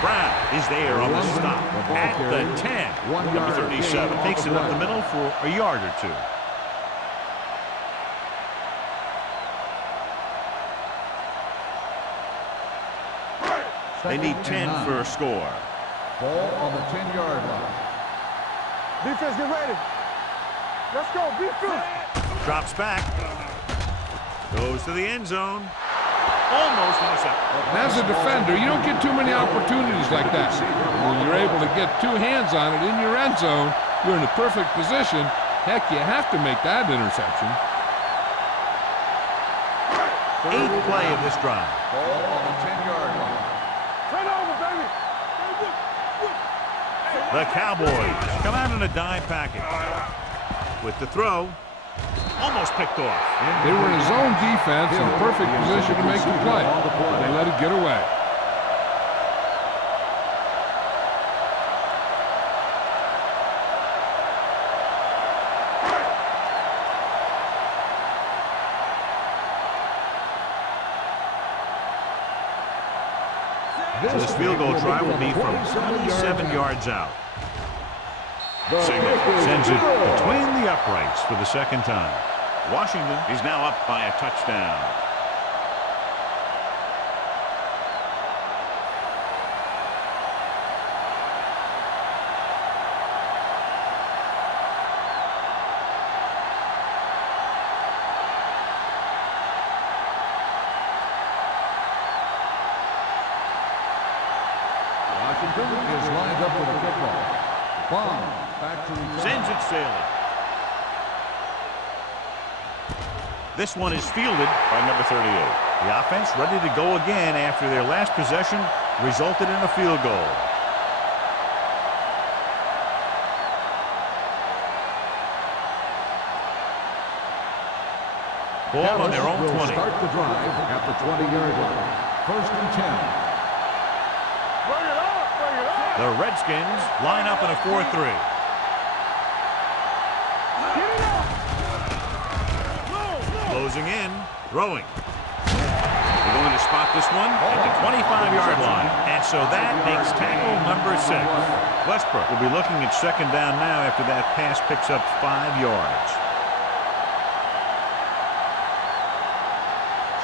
Brown is there on the stop at the 10. Number 37 takes it up the middle for a yard or 2. They need 10 for a score. Ball on the 10-yard line. Defense, get ready. Let's go, defense. Drops back. Goes to the end zone. Almost intercepted. And as a defender, you don't get too many opportunities like that. When you're able to get 2 hands on it in your end zone, you're in the perfect position. Heck, you have to make that interception. 8th play of this drive. Ball on the 10-yard line. Turn over, baby. The Cowboys come out in a dime package. With the throw, almost picked off. They were in a zone defense in perfect position to make the play. They let it get away. So this field goal try will be from 27 yards out. Singer sends it between the uprights for the 2nd time. Washington is now up by a touchdown. is lined up for the kickoff. Bond back to return. Sends it sailing. This one is fielded by number 38. The offense ready to go again after their last possession resulted in a field goal. Ball on their own 20. Start the drive at the 20-yard line. First and 10. Bring it up, bring it up. The Redskins line up in a 4-3. Get it up. Closing in, throwing. They're going to spot this one at the 25-yard line. And so that makes tackle number 6. Westbrook will be looking at second down now after that pass picks up 5 yards.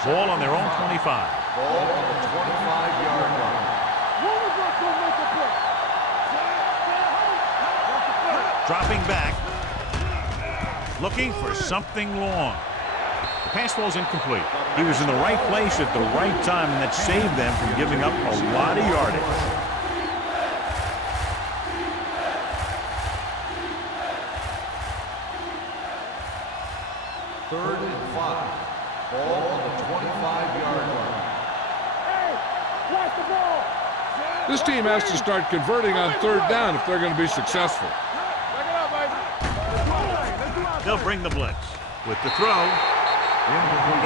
Ball on their own 25. Ball on the 25-yard line. One of us will make a play. Dropping back. Looking for something long. The pass ball's incomplete. He was in the right place at the right time, and that saved them from giving up a lot of yardage. Third and 5. Ball on the 25-yard line. Hey, watch the ball. This team has to start converting on third down if they're going to be successful. Check it out, baby. Let's do our They'll bring the blitz. With the throw,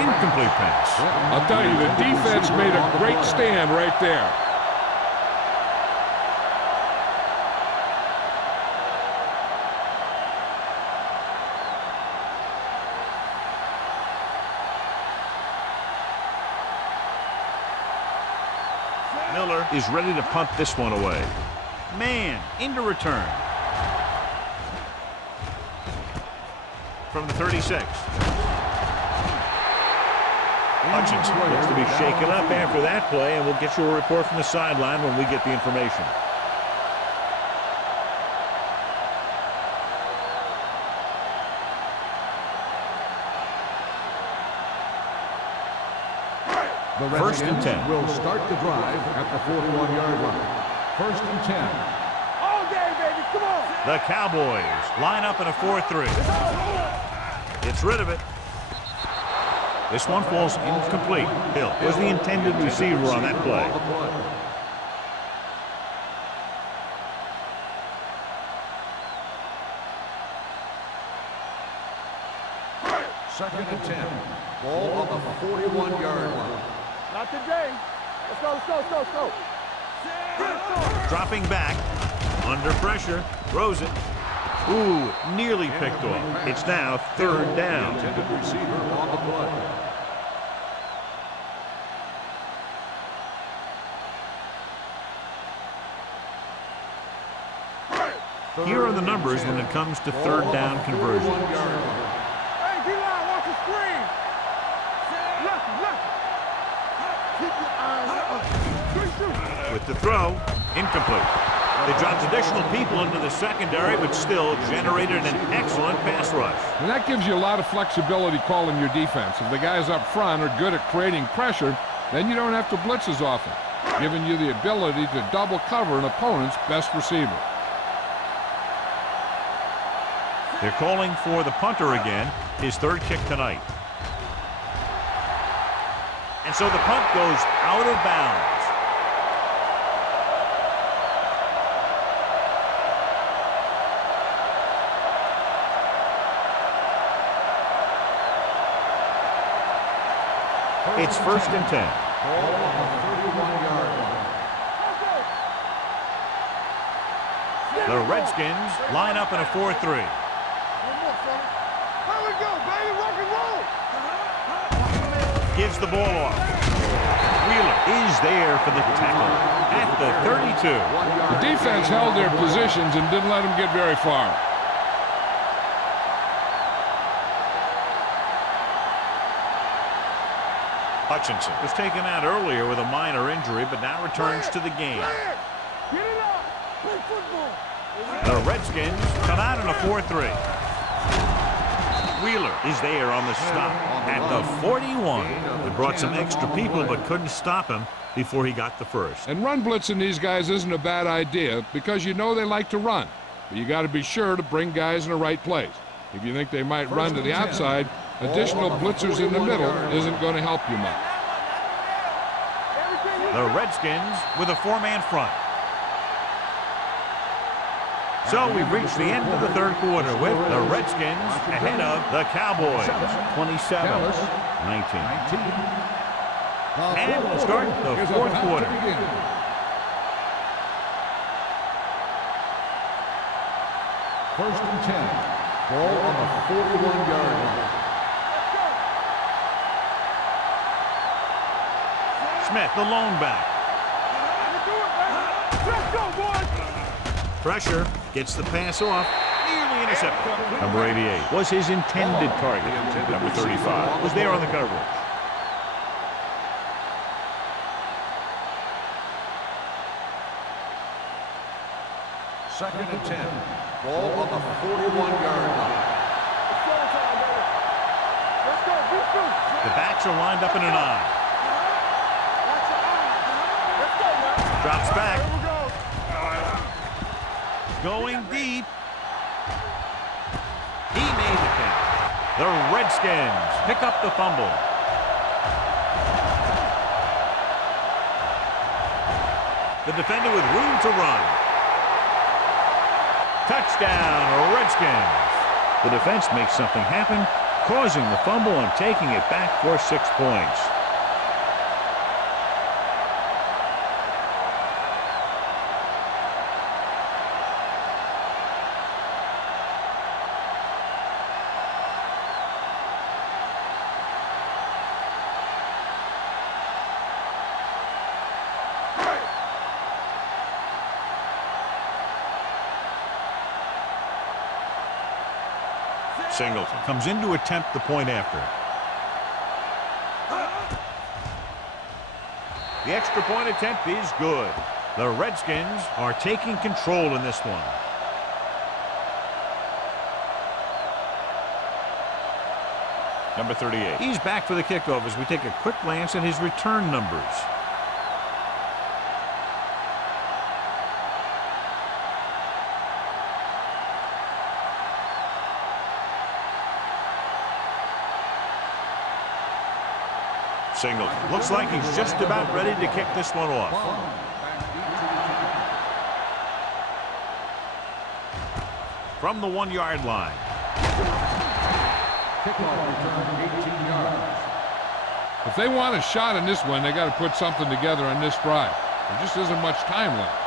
incomplete pass. I'll tell you, the defense made a great stand right there. Miller is ready to punt this one away. Man, into return. From the 36. Hutchinson looks to be shaken up after that play, and we'll get you a report from the sideline when we get the information. The First and 10. will start the drive at the 41-yard line. First and 10. all day, baby. Come on. The Cowboys line up in a 4-3. It's rid of it. This one falls incomplete. Hill was the intended receiver on that play. Second and 10. Ball on the 41-yard line. Not today. Let's go, let's go, let's go, let's go. Dropping back, under pressure, throws it. Ooh, nearly picked off. It's now third down. Intended receiver on the play. Here are the numbers when it comes to third down conversions. Hey, D-line, watch the screen. Left, left. Keep your eyes up. Good shoot. With the throw, incomplete. They dropped additional people into the secondary, but still generated an excellent pass rush. And that gives you a lot of flexibility calling your defense. If the guys up front are good at creating pressure, then you don't have to blitz as often, giving you the ability to double cover an opponent's best receiver. They're calling for the punter again, his third kick tonight. And so the punt goes out of bounds. It's first and 10. Ball on the 31-yard line. The Redskins line up in a 4-3. One more, son. Here we go, baby. Rock and roll. Gives the ball off. Wheeler is there for the tackle at the 32. The defense held their positions and didn't let them get very far. Hutchinson was taken out earlier with a minor injury, but now returns to the game. Get it up. Play football. The Redskins come out in a 4-3. Wheeler is there on the stop at the 41. They brought some extra people but couldn't stop him before he got the first. And run blitzing these guys isn't a bad idea because you know they like to run. But you got to be sure to bring guys in the right place. If you think they might run to the outside, additional blitzers in the middle isn't going to help you much. The Redskins with a 4-man front. So we've reached the end of the third quarter with the Redskins ahead of the Cowboys, 27-19. And we'll start the fourth quarter. First and 10. Ball on the 41-yard line. Smith, the lone back. Let's go, boys! Pressure, gets the pass off, nearly intercepted. Number 88 was his intended target. Number 35 was there on the coverage. Second and 10. Ball on the 41-yard line. The backs are lined up in an eye. Drops back. Going deep. He made the catch. The Redskins pick up the fumble. The defender with room to run. Touchdown, Redskins. The defense makes something happen, causing the fumble and taking it back for 6 points. Singleton comes in to attempt the point after. The extra point attempt is good. The Redskins are taking control in this one. Number 38. He's back for the kickoff as we take a quick glance at his return numbers. Singleton looks like he's just about ready to kick this one off. From the 1-yard line. Kickoff return, 18 yards. If they want a shot in this one, they got to put something together on this drive. There just isn't much time left.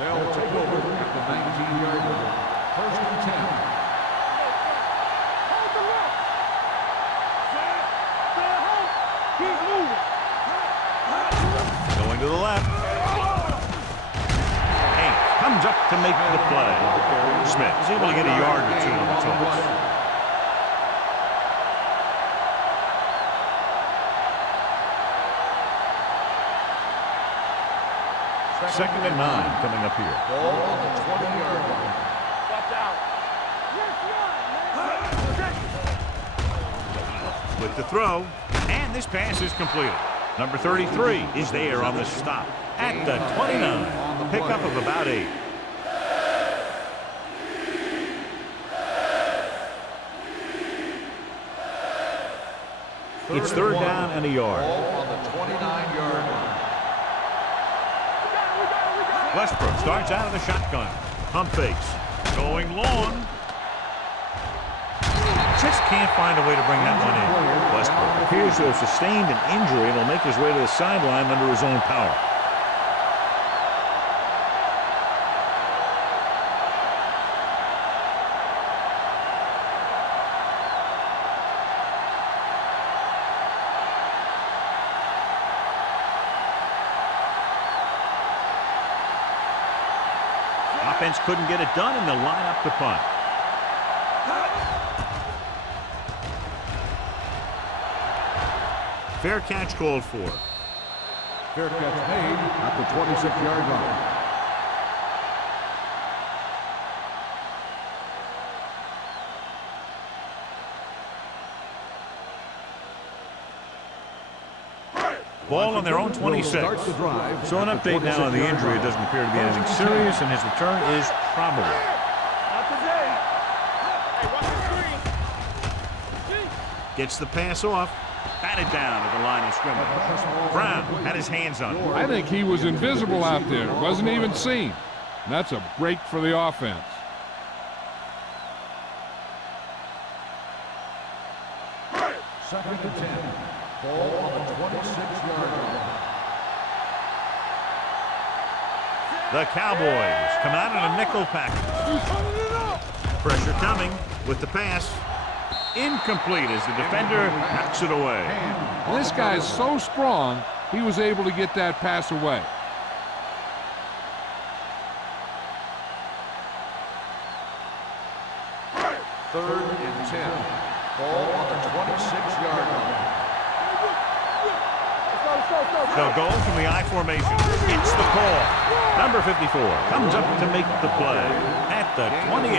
They'll take over at the 19-yard line. First and 10. Keep moving. Going to the left. Hank comes up to make the play. Smith is able to get a yard or two on the toss. Second and 9 coming up here. Ball on the 20-yard line. Watch out. With the throw, and this pass is completed. Number 33 is there on the stop at the 29. Pickup of about 8. It's third down and a yard. Ball on the 29-yard line. Westbrook starts out of the shotgun. Pump fakes. Going long. Just can't find a way to bring that one in. Westbrook appears to have sustained an injury and will make his way to the sideline under his own power. Offense couldn't get it done, and they'll line up to punt. Fair catch called for. Fair catch made at the 26-yard line. Ball on their own 26. So an update now on the injury. It doesn't appear to be anything serious, and his return is probable. Gets the pass off. Batted down at the line of scrimmage. Brown had his hands on it. I think he was invisible out there. Wasn't even seen. And that's a break for the offense. Second and 10. Ball on the 26-yard line. The Cowboys come out in a nickel package. Pressure coming with the pass. Incomplete as the defender knocks it away. This guy is so strong, he was able to get that pass away. Third and 10. Ball on the 26-yard line. They'll go from the I formation. It's the call. Number 54 comes up to make the play at the 28.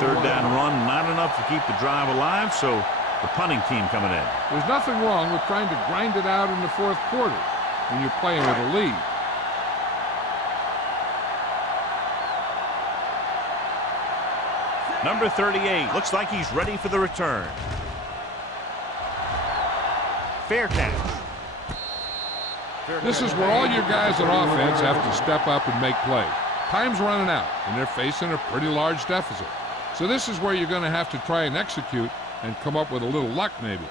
Third down run, not enough to keep the drive alive, so the punting team coming in. There's nothing wrong with trying to grind it out in the fourth quarter when you're playing with a lead. Number 38 looks like he's ready for the return. Fair catch. This is where all your guys on offense have to step up and make plays. Time's running out, and they're facing a pretty large deficit. So this is where you're going to have to try and execute and come up with a little luck, maybe.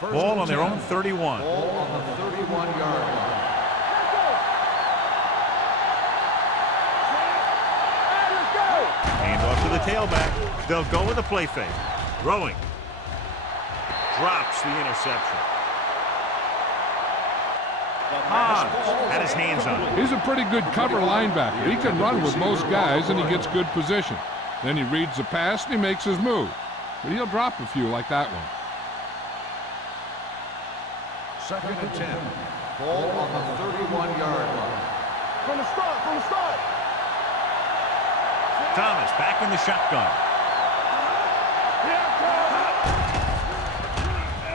Ball on their own 31. Ball on the 31-yard line. Hand off to the tailback. They'll go with a play fake. Throwing. Drops the interception. Hobbs had his hands on it. He's a pretty good cover linebacker. He can run with most guys, and he gets good position. Then he reads the pass, and he makes his move. But he'll drop a few like that one. Second and 10. Ball on the 31-yard line. From the start. Thomas back in the shotgun.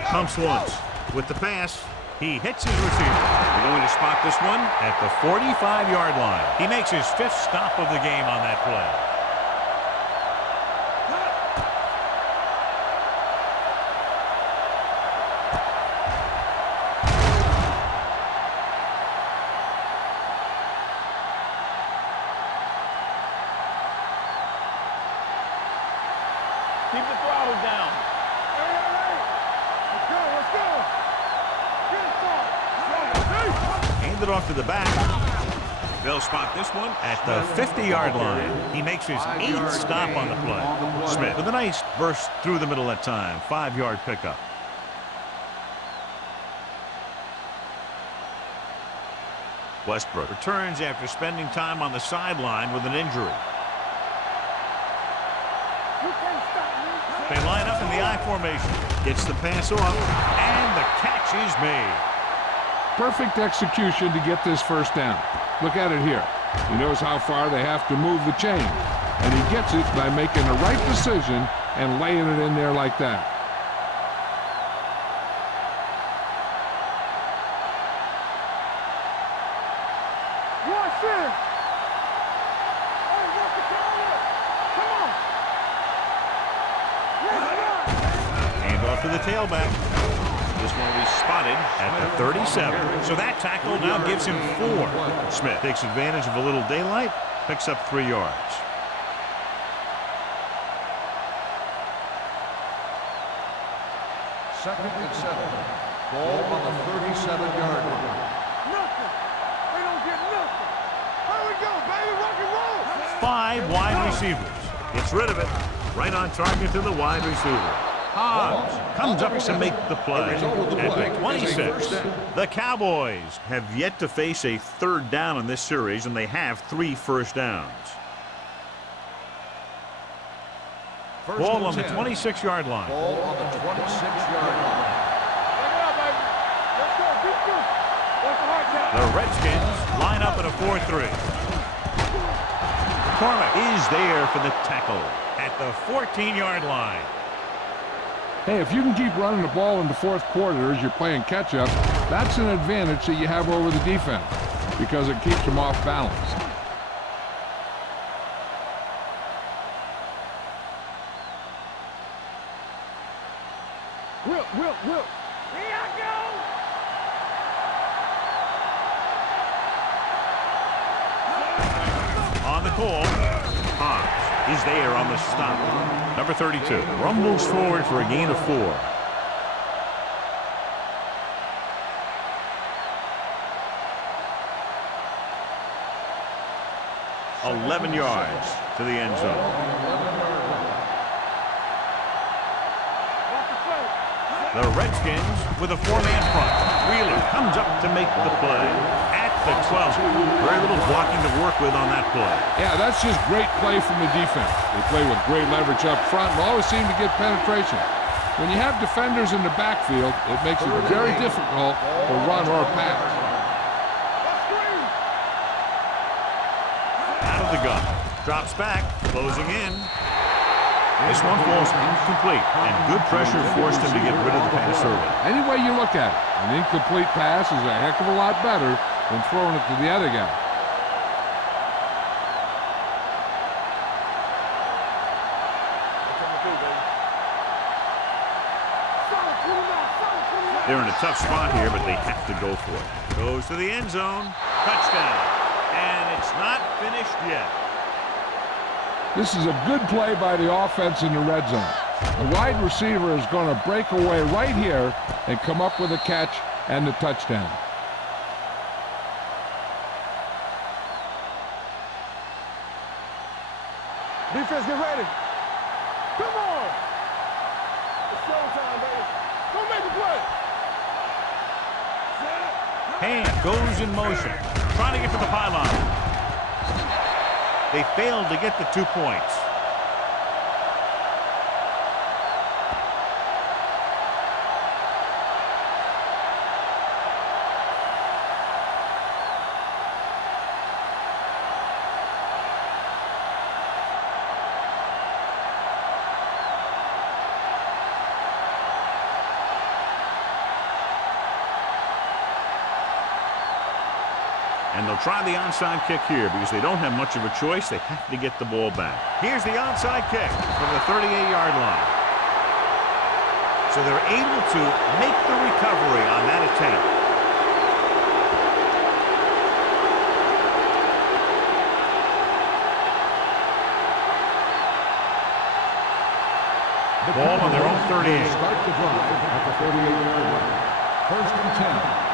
Pumps once. With the pass, he hits his receiver. They're going to spot this one at the 45-yard line. He makes his 5th stop of the game on that play. Keep the throttle down. Let's go. Hand it off to the back. They'll spot this one at the 50-yard line. He makes his 8th stop on the play. Smith with a nice burst through the middle that time. 5-yard pickup. Westbrook returns after spending time on the sideline with an injury. They line up in the I formation. Gets the pass off, and the catch is made. Perfect execution to get this first down. Look at it here. He knows how far they have to move the chain. And he gets it by making the right decision and laying it in there like that. Watch it. Hey, what's the counter? Come on. Hand off to the tailback. This one will be spotted at the 37. So that tackle now gives him 4. Smith takes advantage of a little daylight, picks up 3 yards. Second and 7. Ball on the 37-yard line. Nothing. They don't get nothing. Here we go, baby. Rock and roll. 5 wide receivers. Gets rid of it. Right on target to the wide receiver. Hobbs comes up to make the play at the 26. The Cowboys have yet to face a 3rd down in this series, and they have 3 first downs. Ball on the 26-yard line. Ball on the 26-yard line. Bring it up, baby. Let's go. The Redskins line up in a 4-3. McCormick is there for the tackle at the 14-yard line. Hey, if you can keep running the ball in the fourth quarter as you're playing catch-up, that's an advantage that you have over the defense because it keeps them off balance. Whip. Here I go. On the call, Hobbs is there on the stop. Number 32 rumbles forward for a gain of 4. $11 yards to the end zone. The Redskins with a 4-man front. Wheeler comes up to make the play at the 12. Very little blocking to work with on that play. Yeah, that's just great play from the defense. They play with great leverage up front and always seem to get penetration. When you have defenders in the backfield, it makes it very difficult to run or pass. Out of the gun. Drops back, closing in. This one falls incomplete, and good pressure forced him to get rid of the pass early. Any way you look at it, an incomplete pass is a heck of a lot better than throwing it to the other guy. They're in a tough spot here, but they have to go for it. Goes to the end zone. Touchdown. And it's not finished yet. This is a good play by the offense in the red zone. The wide receiver is going to break away right here and come up with a catch and the touchdown. Defense, get ready. Come on. It's showtime, baby. Go make the play. Hand goes in motion. Trying to get to the pylon. They failed to get the 2 points. And they'll try the onside kick here because they don't have much of a choice. They have to get the ball back. Here's the onside kick from the 38-yard line. So they're able to make the recovery on that attempt. The ball on their own 38. Start the drive at the 38-yard line. First and 10.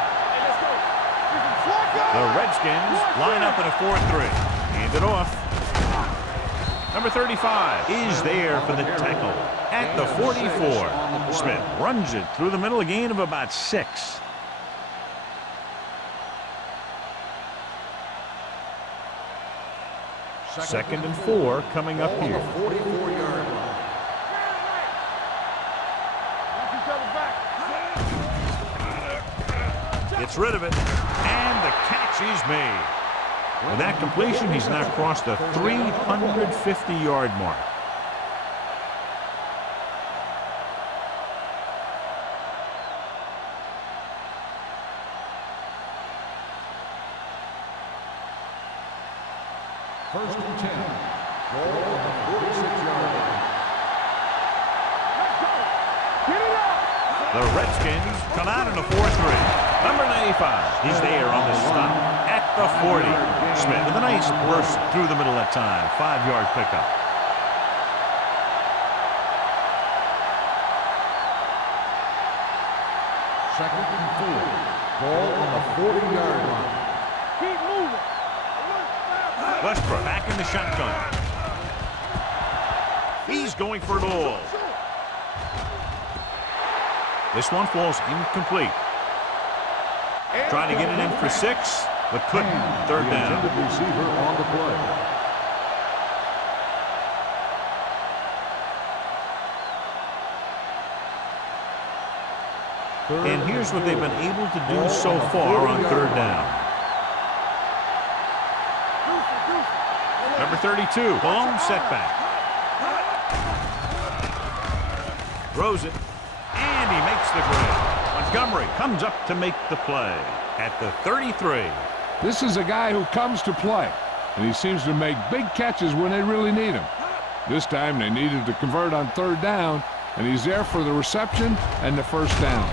The Redskins line up in a 4-3. Hand it off. Number 35 is there for the tackle at the 44. Smith runs it through the middle, a gain of about 6. Second and 4 coming up here. 44-yard line. Gets rid of it, and the catch is made. With that completion, he's now crossed the 350-yard mark. First and 10. Ball on the 46-yard line. The Redskins come out in a 4-3. Number 95, he's there on the stop at the 40. Smith with a nice burst through the middle that time. 5-yard pickup. Second and 4. Ball on the 40-yard line. Keep moving. Westbrook back in the shotgun. He's going for it all. This one falls incomplete. Trying to get it in for 6, but couldn't. Third down. The intended receiver on the play. And here's what they've been able to do so far on third down. Number 32, blown setback. Throws it, and he makes the grab. Montgomery comes up to make the play at the 33. This is a guy who comes to play, and he seems to make big catches when they really need him. This time they needed to convert on third down, and he's there for the reception and the first down.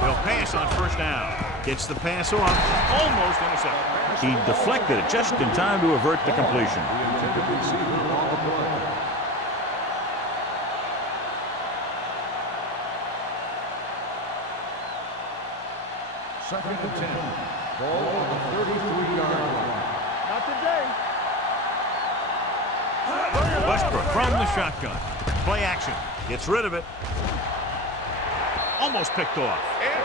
They'll pass on first down. Gets the pass off. Almost intercepted. He deflected it just in time to avert the completion. Second and 10. Ball on the 33-yard line. Not today. Westbrook from the shotgun. Play action. Gets rid of it. Almost picked off.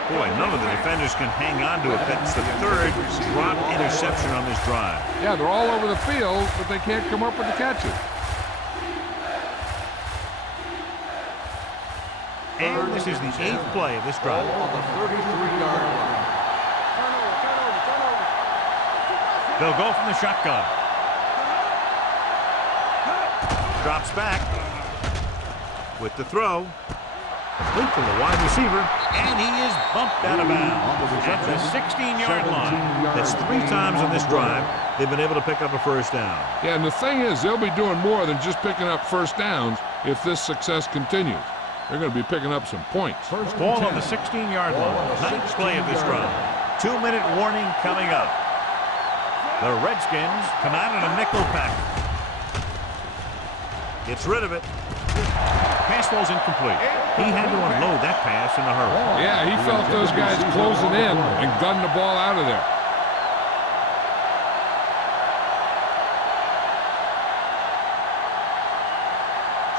Boy, none of the defenders can hang on to it. That's the third drop interception on this drive. Yeah, they're all over the field, but they can't come up with the catches. And this is the 8th play of this drive. Ball on the 33-yard line. Turnover. They'll go from the shotgun. Drops back with the throw. Complete to the wide receiver, and he is bumped out of bounds at the 16-yard line. That's 3 times on this drive they've been able to pick up a first down. Yeah, and the thing is, they'll be doing more than just picking up first downs if this success continues. They're going to be picking up some points. Ball on the 16-yard line. 9th play of this drive. 2-minute warning coming up. The Redskins come out in a nickel pack. Gets rid of it. Pass ball's incomplete. He had to unload that pass in a hurry. Yeah, he felt those guys closing in and gunned the ball out of there.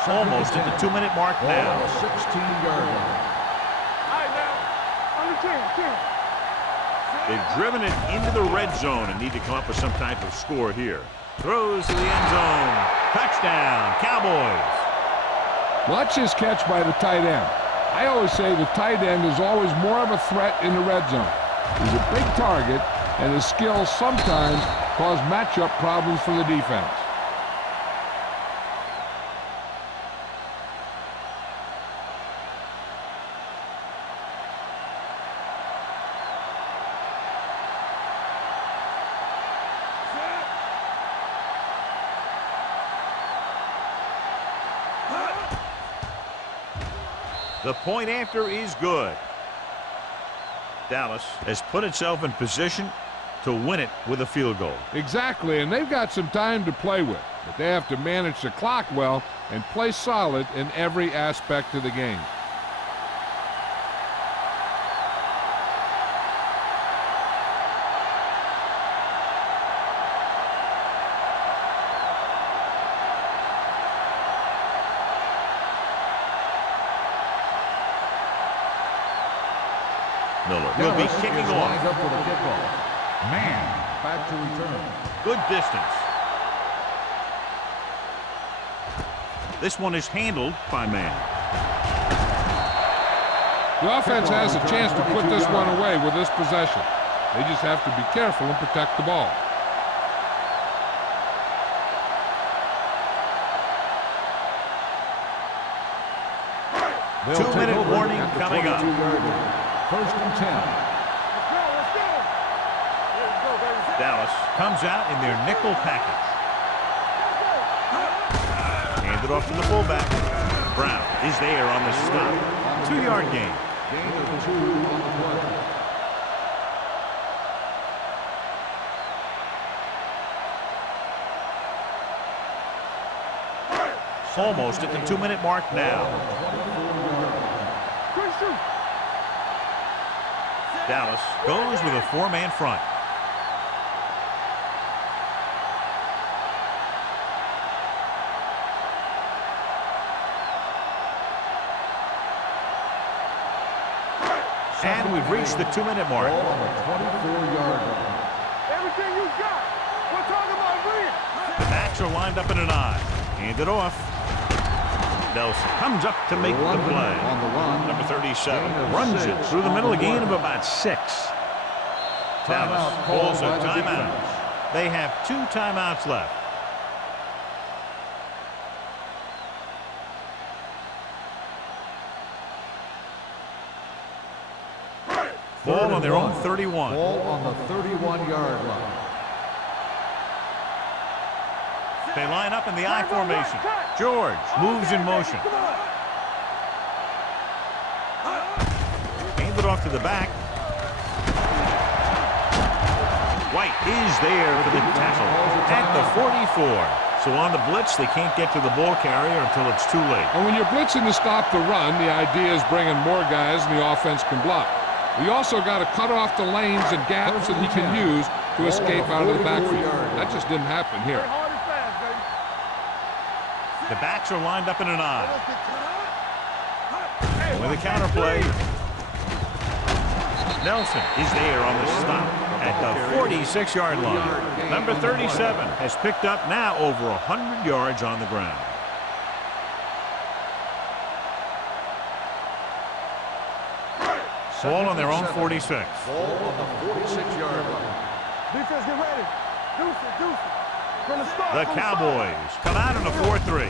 Almost at the 2-minute mark now. 16-yard line. All right, now. On the 10. They've driven it into the red zone and need to come up with some type of score here. Throws to the end zone. Touchdown, Cowboys. Watch this catch by the tight end. I always say the tight end is always more of a threat in the red zone. He's a big target, and his skills sometimes cause matchup problems for the defense. The point after is good. Dallas has put itself in position to win it with a field goal. Exactly, and they've got some time to play with, but they have to manage the clock well and play solid in every aspect of the game. Miller will be kicking off. Lines up with a kickoff. Man, back to return. Good distance. This one is handled by man. The offense has a chance to put this one away with this possession. They just have to be careful and protect the ball. They'll 2-minute warning coming up. First and 10. Let's go. There you go, baby. Dallas comes out in their nickel package. Handed off to the fullback. Brown is there on the stop. 2-yard gain. Gain of 2 on the play. Almost at the 2-minute mark now. Dallas goes with a 4-man front. And we've reached the 2-minute mark. Ball on the 24-yard line. Everything you got. One are lined up in an I. Hand it off. Nelson comes up to make the play. On the run. Number 37 Gain of runs 6 it through the on middle, a the gain run. of about 6. Dallas Timeout calls called a by the timeout. defense. They have 2 timeouts left. Ball on their own 31. Ball on the 31-yard line. They line up in the I formation. George moves in motion. Hand it off to the back. White is there for the tackle at the 44. So on the blitz, they can't get to the ball carrier until it's too late. And when you're blitzing to stop the run, the idea is bringing more guys and the offense can block. We also got to cut off the lanes and gaps that he can use to escape out of the backfield. That just didn't happen here. The backs are lined up in an I. With a counter play, Nelson is there on the stop at the 46-yard line. Number 37 has picked up now over 100 yards on the ground. Ball on their own 46. Ball on the 46-yard line. Defense, get ready. Deuce it. From the start. The Cowboys come out in a 4-3.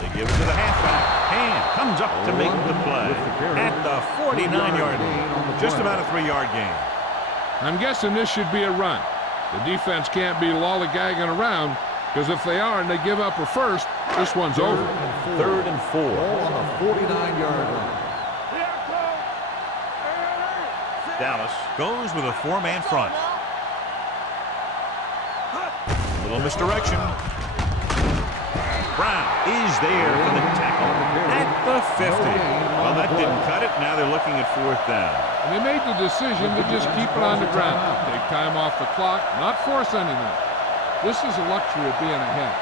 They give it to the halfback. Hand comes up to make the play at the 49-yard line. Just about a 3-yard gain. I'm guessing this should be a run. The defense can't be lollygagging around, because if they are and they give up a first, this one's over. 3rd and 4. Ball on the 49-yard line. Dallas goes with a 4-man front. Little misdirection. Brown is there for the tackle at the 50. Well, that didn't cut it. Now they're looking at 4th down. And they made the decision to just keep it on the ground. Take time off the clock, not force anything. This is a luxury of being ahead.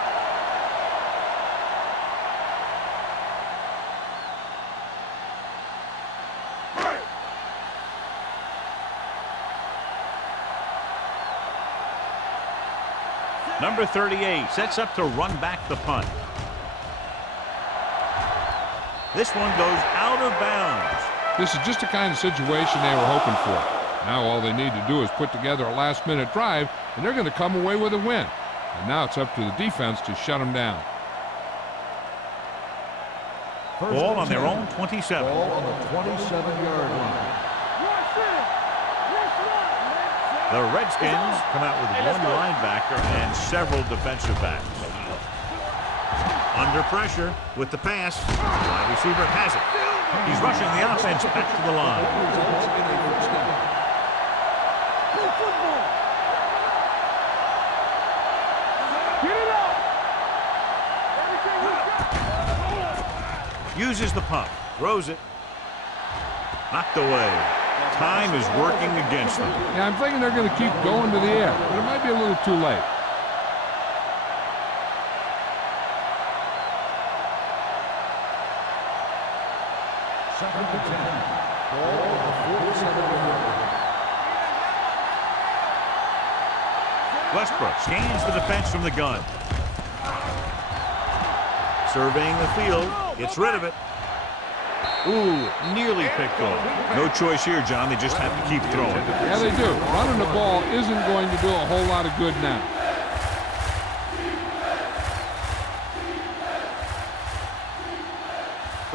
Number 38 sets up to run back the punt. This one goes out of bounds. This is just the kind of situation they were hoping for. Now all they need to do is put together a last-minute drive, and they're going to come away with a win. And now it's up to the defense to shut them down. Ball on their own 27. Ball on the 27-yard line. The Redskins come out with one linebacker and several defensive backs. Under pressure with the pass. Wide receiver has it. He's rushing the offense back to the line. Uses the pump. Throws it. Knocked away. Time is working against them. Yeah, I'm thinking they're going to keep going to the air, but it might be a little too late. Second and 10. Ball on the 47-yard line. Westbrook scans the defense from the gun. Surveying the field. Gets rid of it. Ooh, nearly picked off. No choice here, John. They just have to keep throwing. Yeah, they do. Running the ball isn't going to do a whole lot of good now.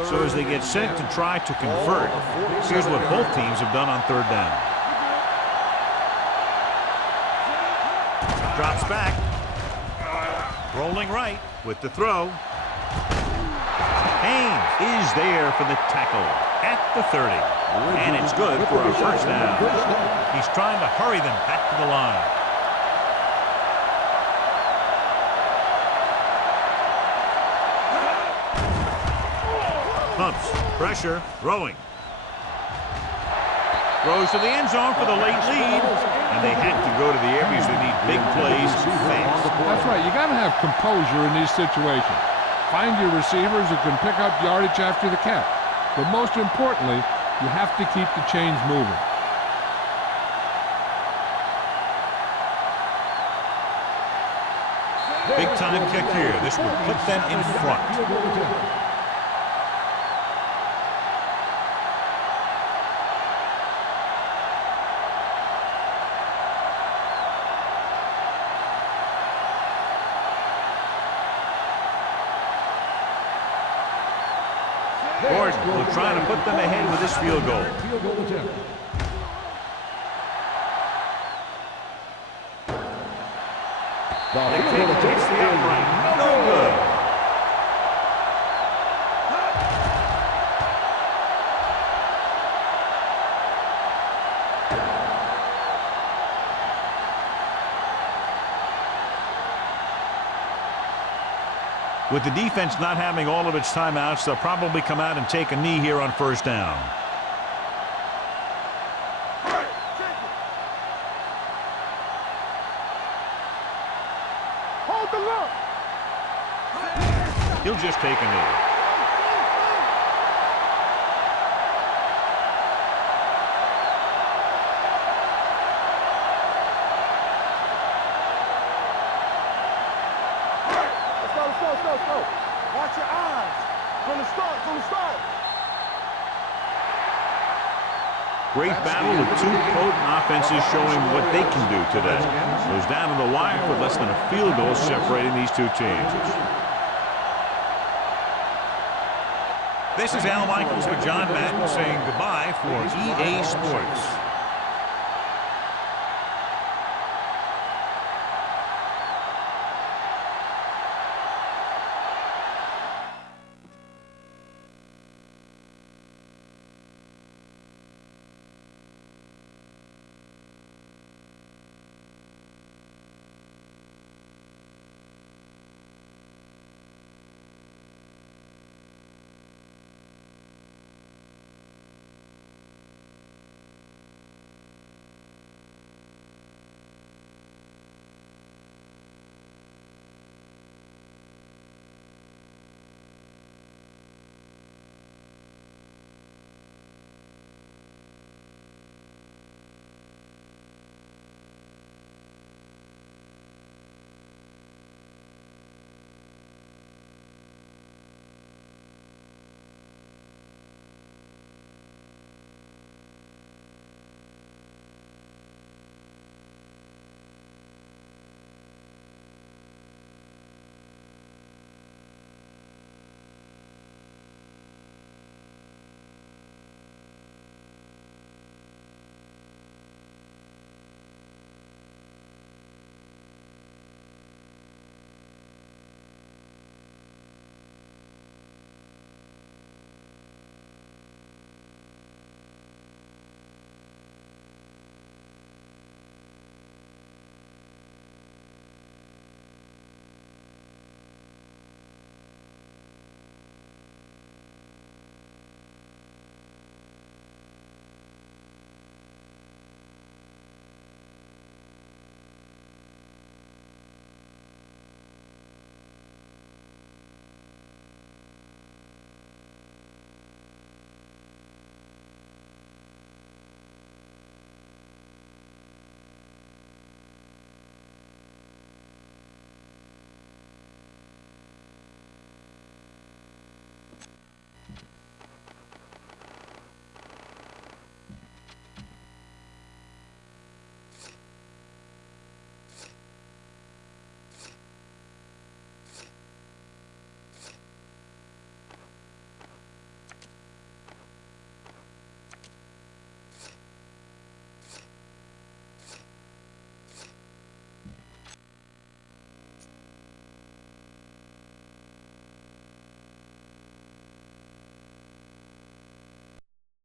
So as they get set to try to convert, here's what both teams have done on 3rd down. Drops back. Rolling right with the throw. Haynes is there for the tackle at the 30. And it's good for a 1st down. He's trying to hurry them back to the line. Pumps, pressure, throwing. Throws to the end zone for the late lead. And they had to go to the air because they need big plays fast. That's right. You got to have composure in these situations. Find your receivers who can pick up yardage after the catch. But most importantly, you have to keep the chains moving. Big time kick here. This would put them in front. Gordon will try to put them ahead with this field goal. Hits the upright. No good. With the defense not having all of its timeouts, they'll probably come out and take a knee here on first down. Hold the look. He'll just take a knee. Go. Watch your eyes. From the start. Great battle of two potent offenses showing what they can do today. Goes down to the wire with less than a field goal separating these two teams. This is Al Michaels with John Madden saying goodbye for EA Sports.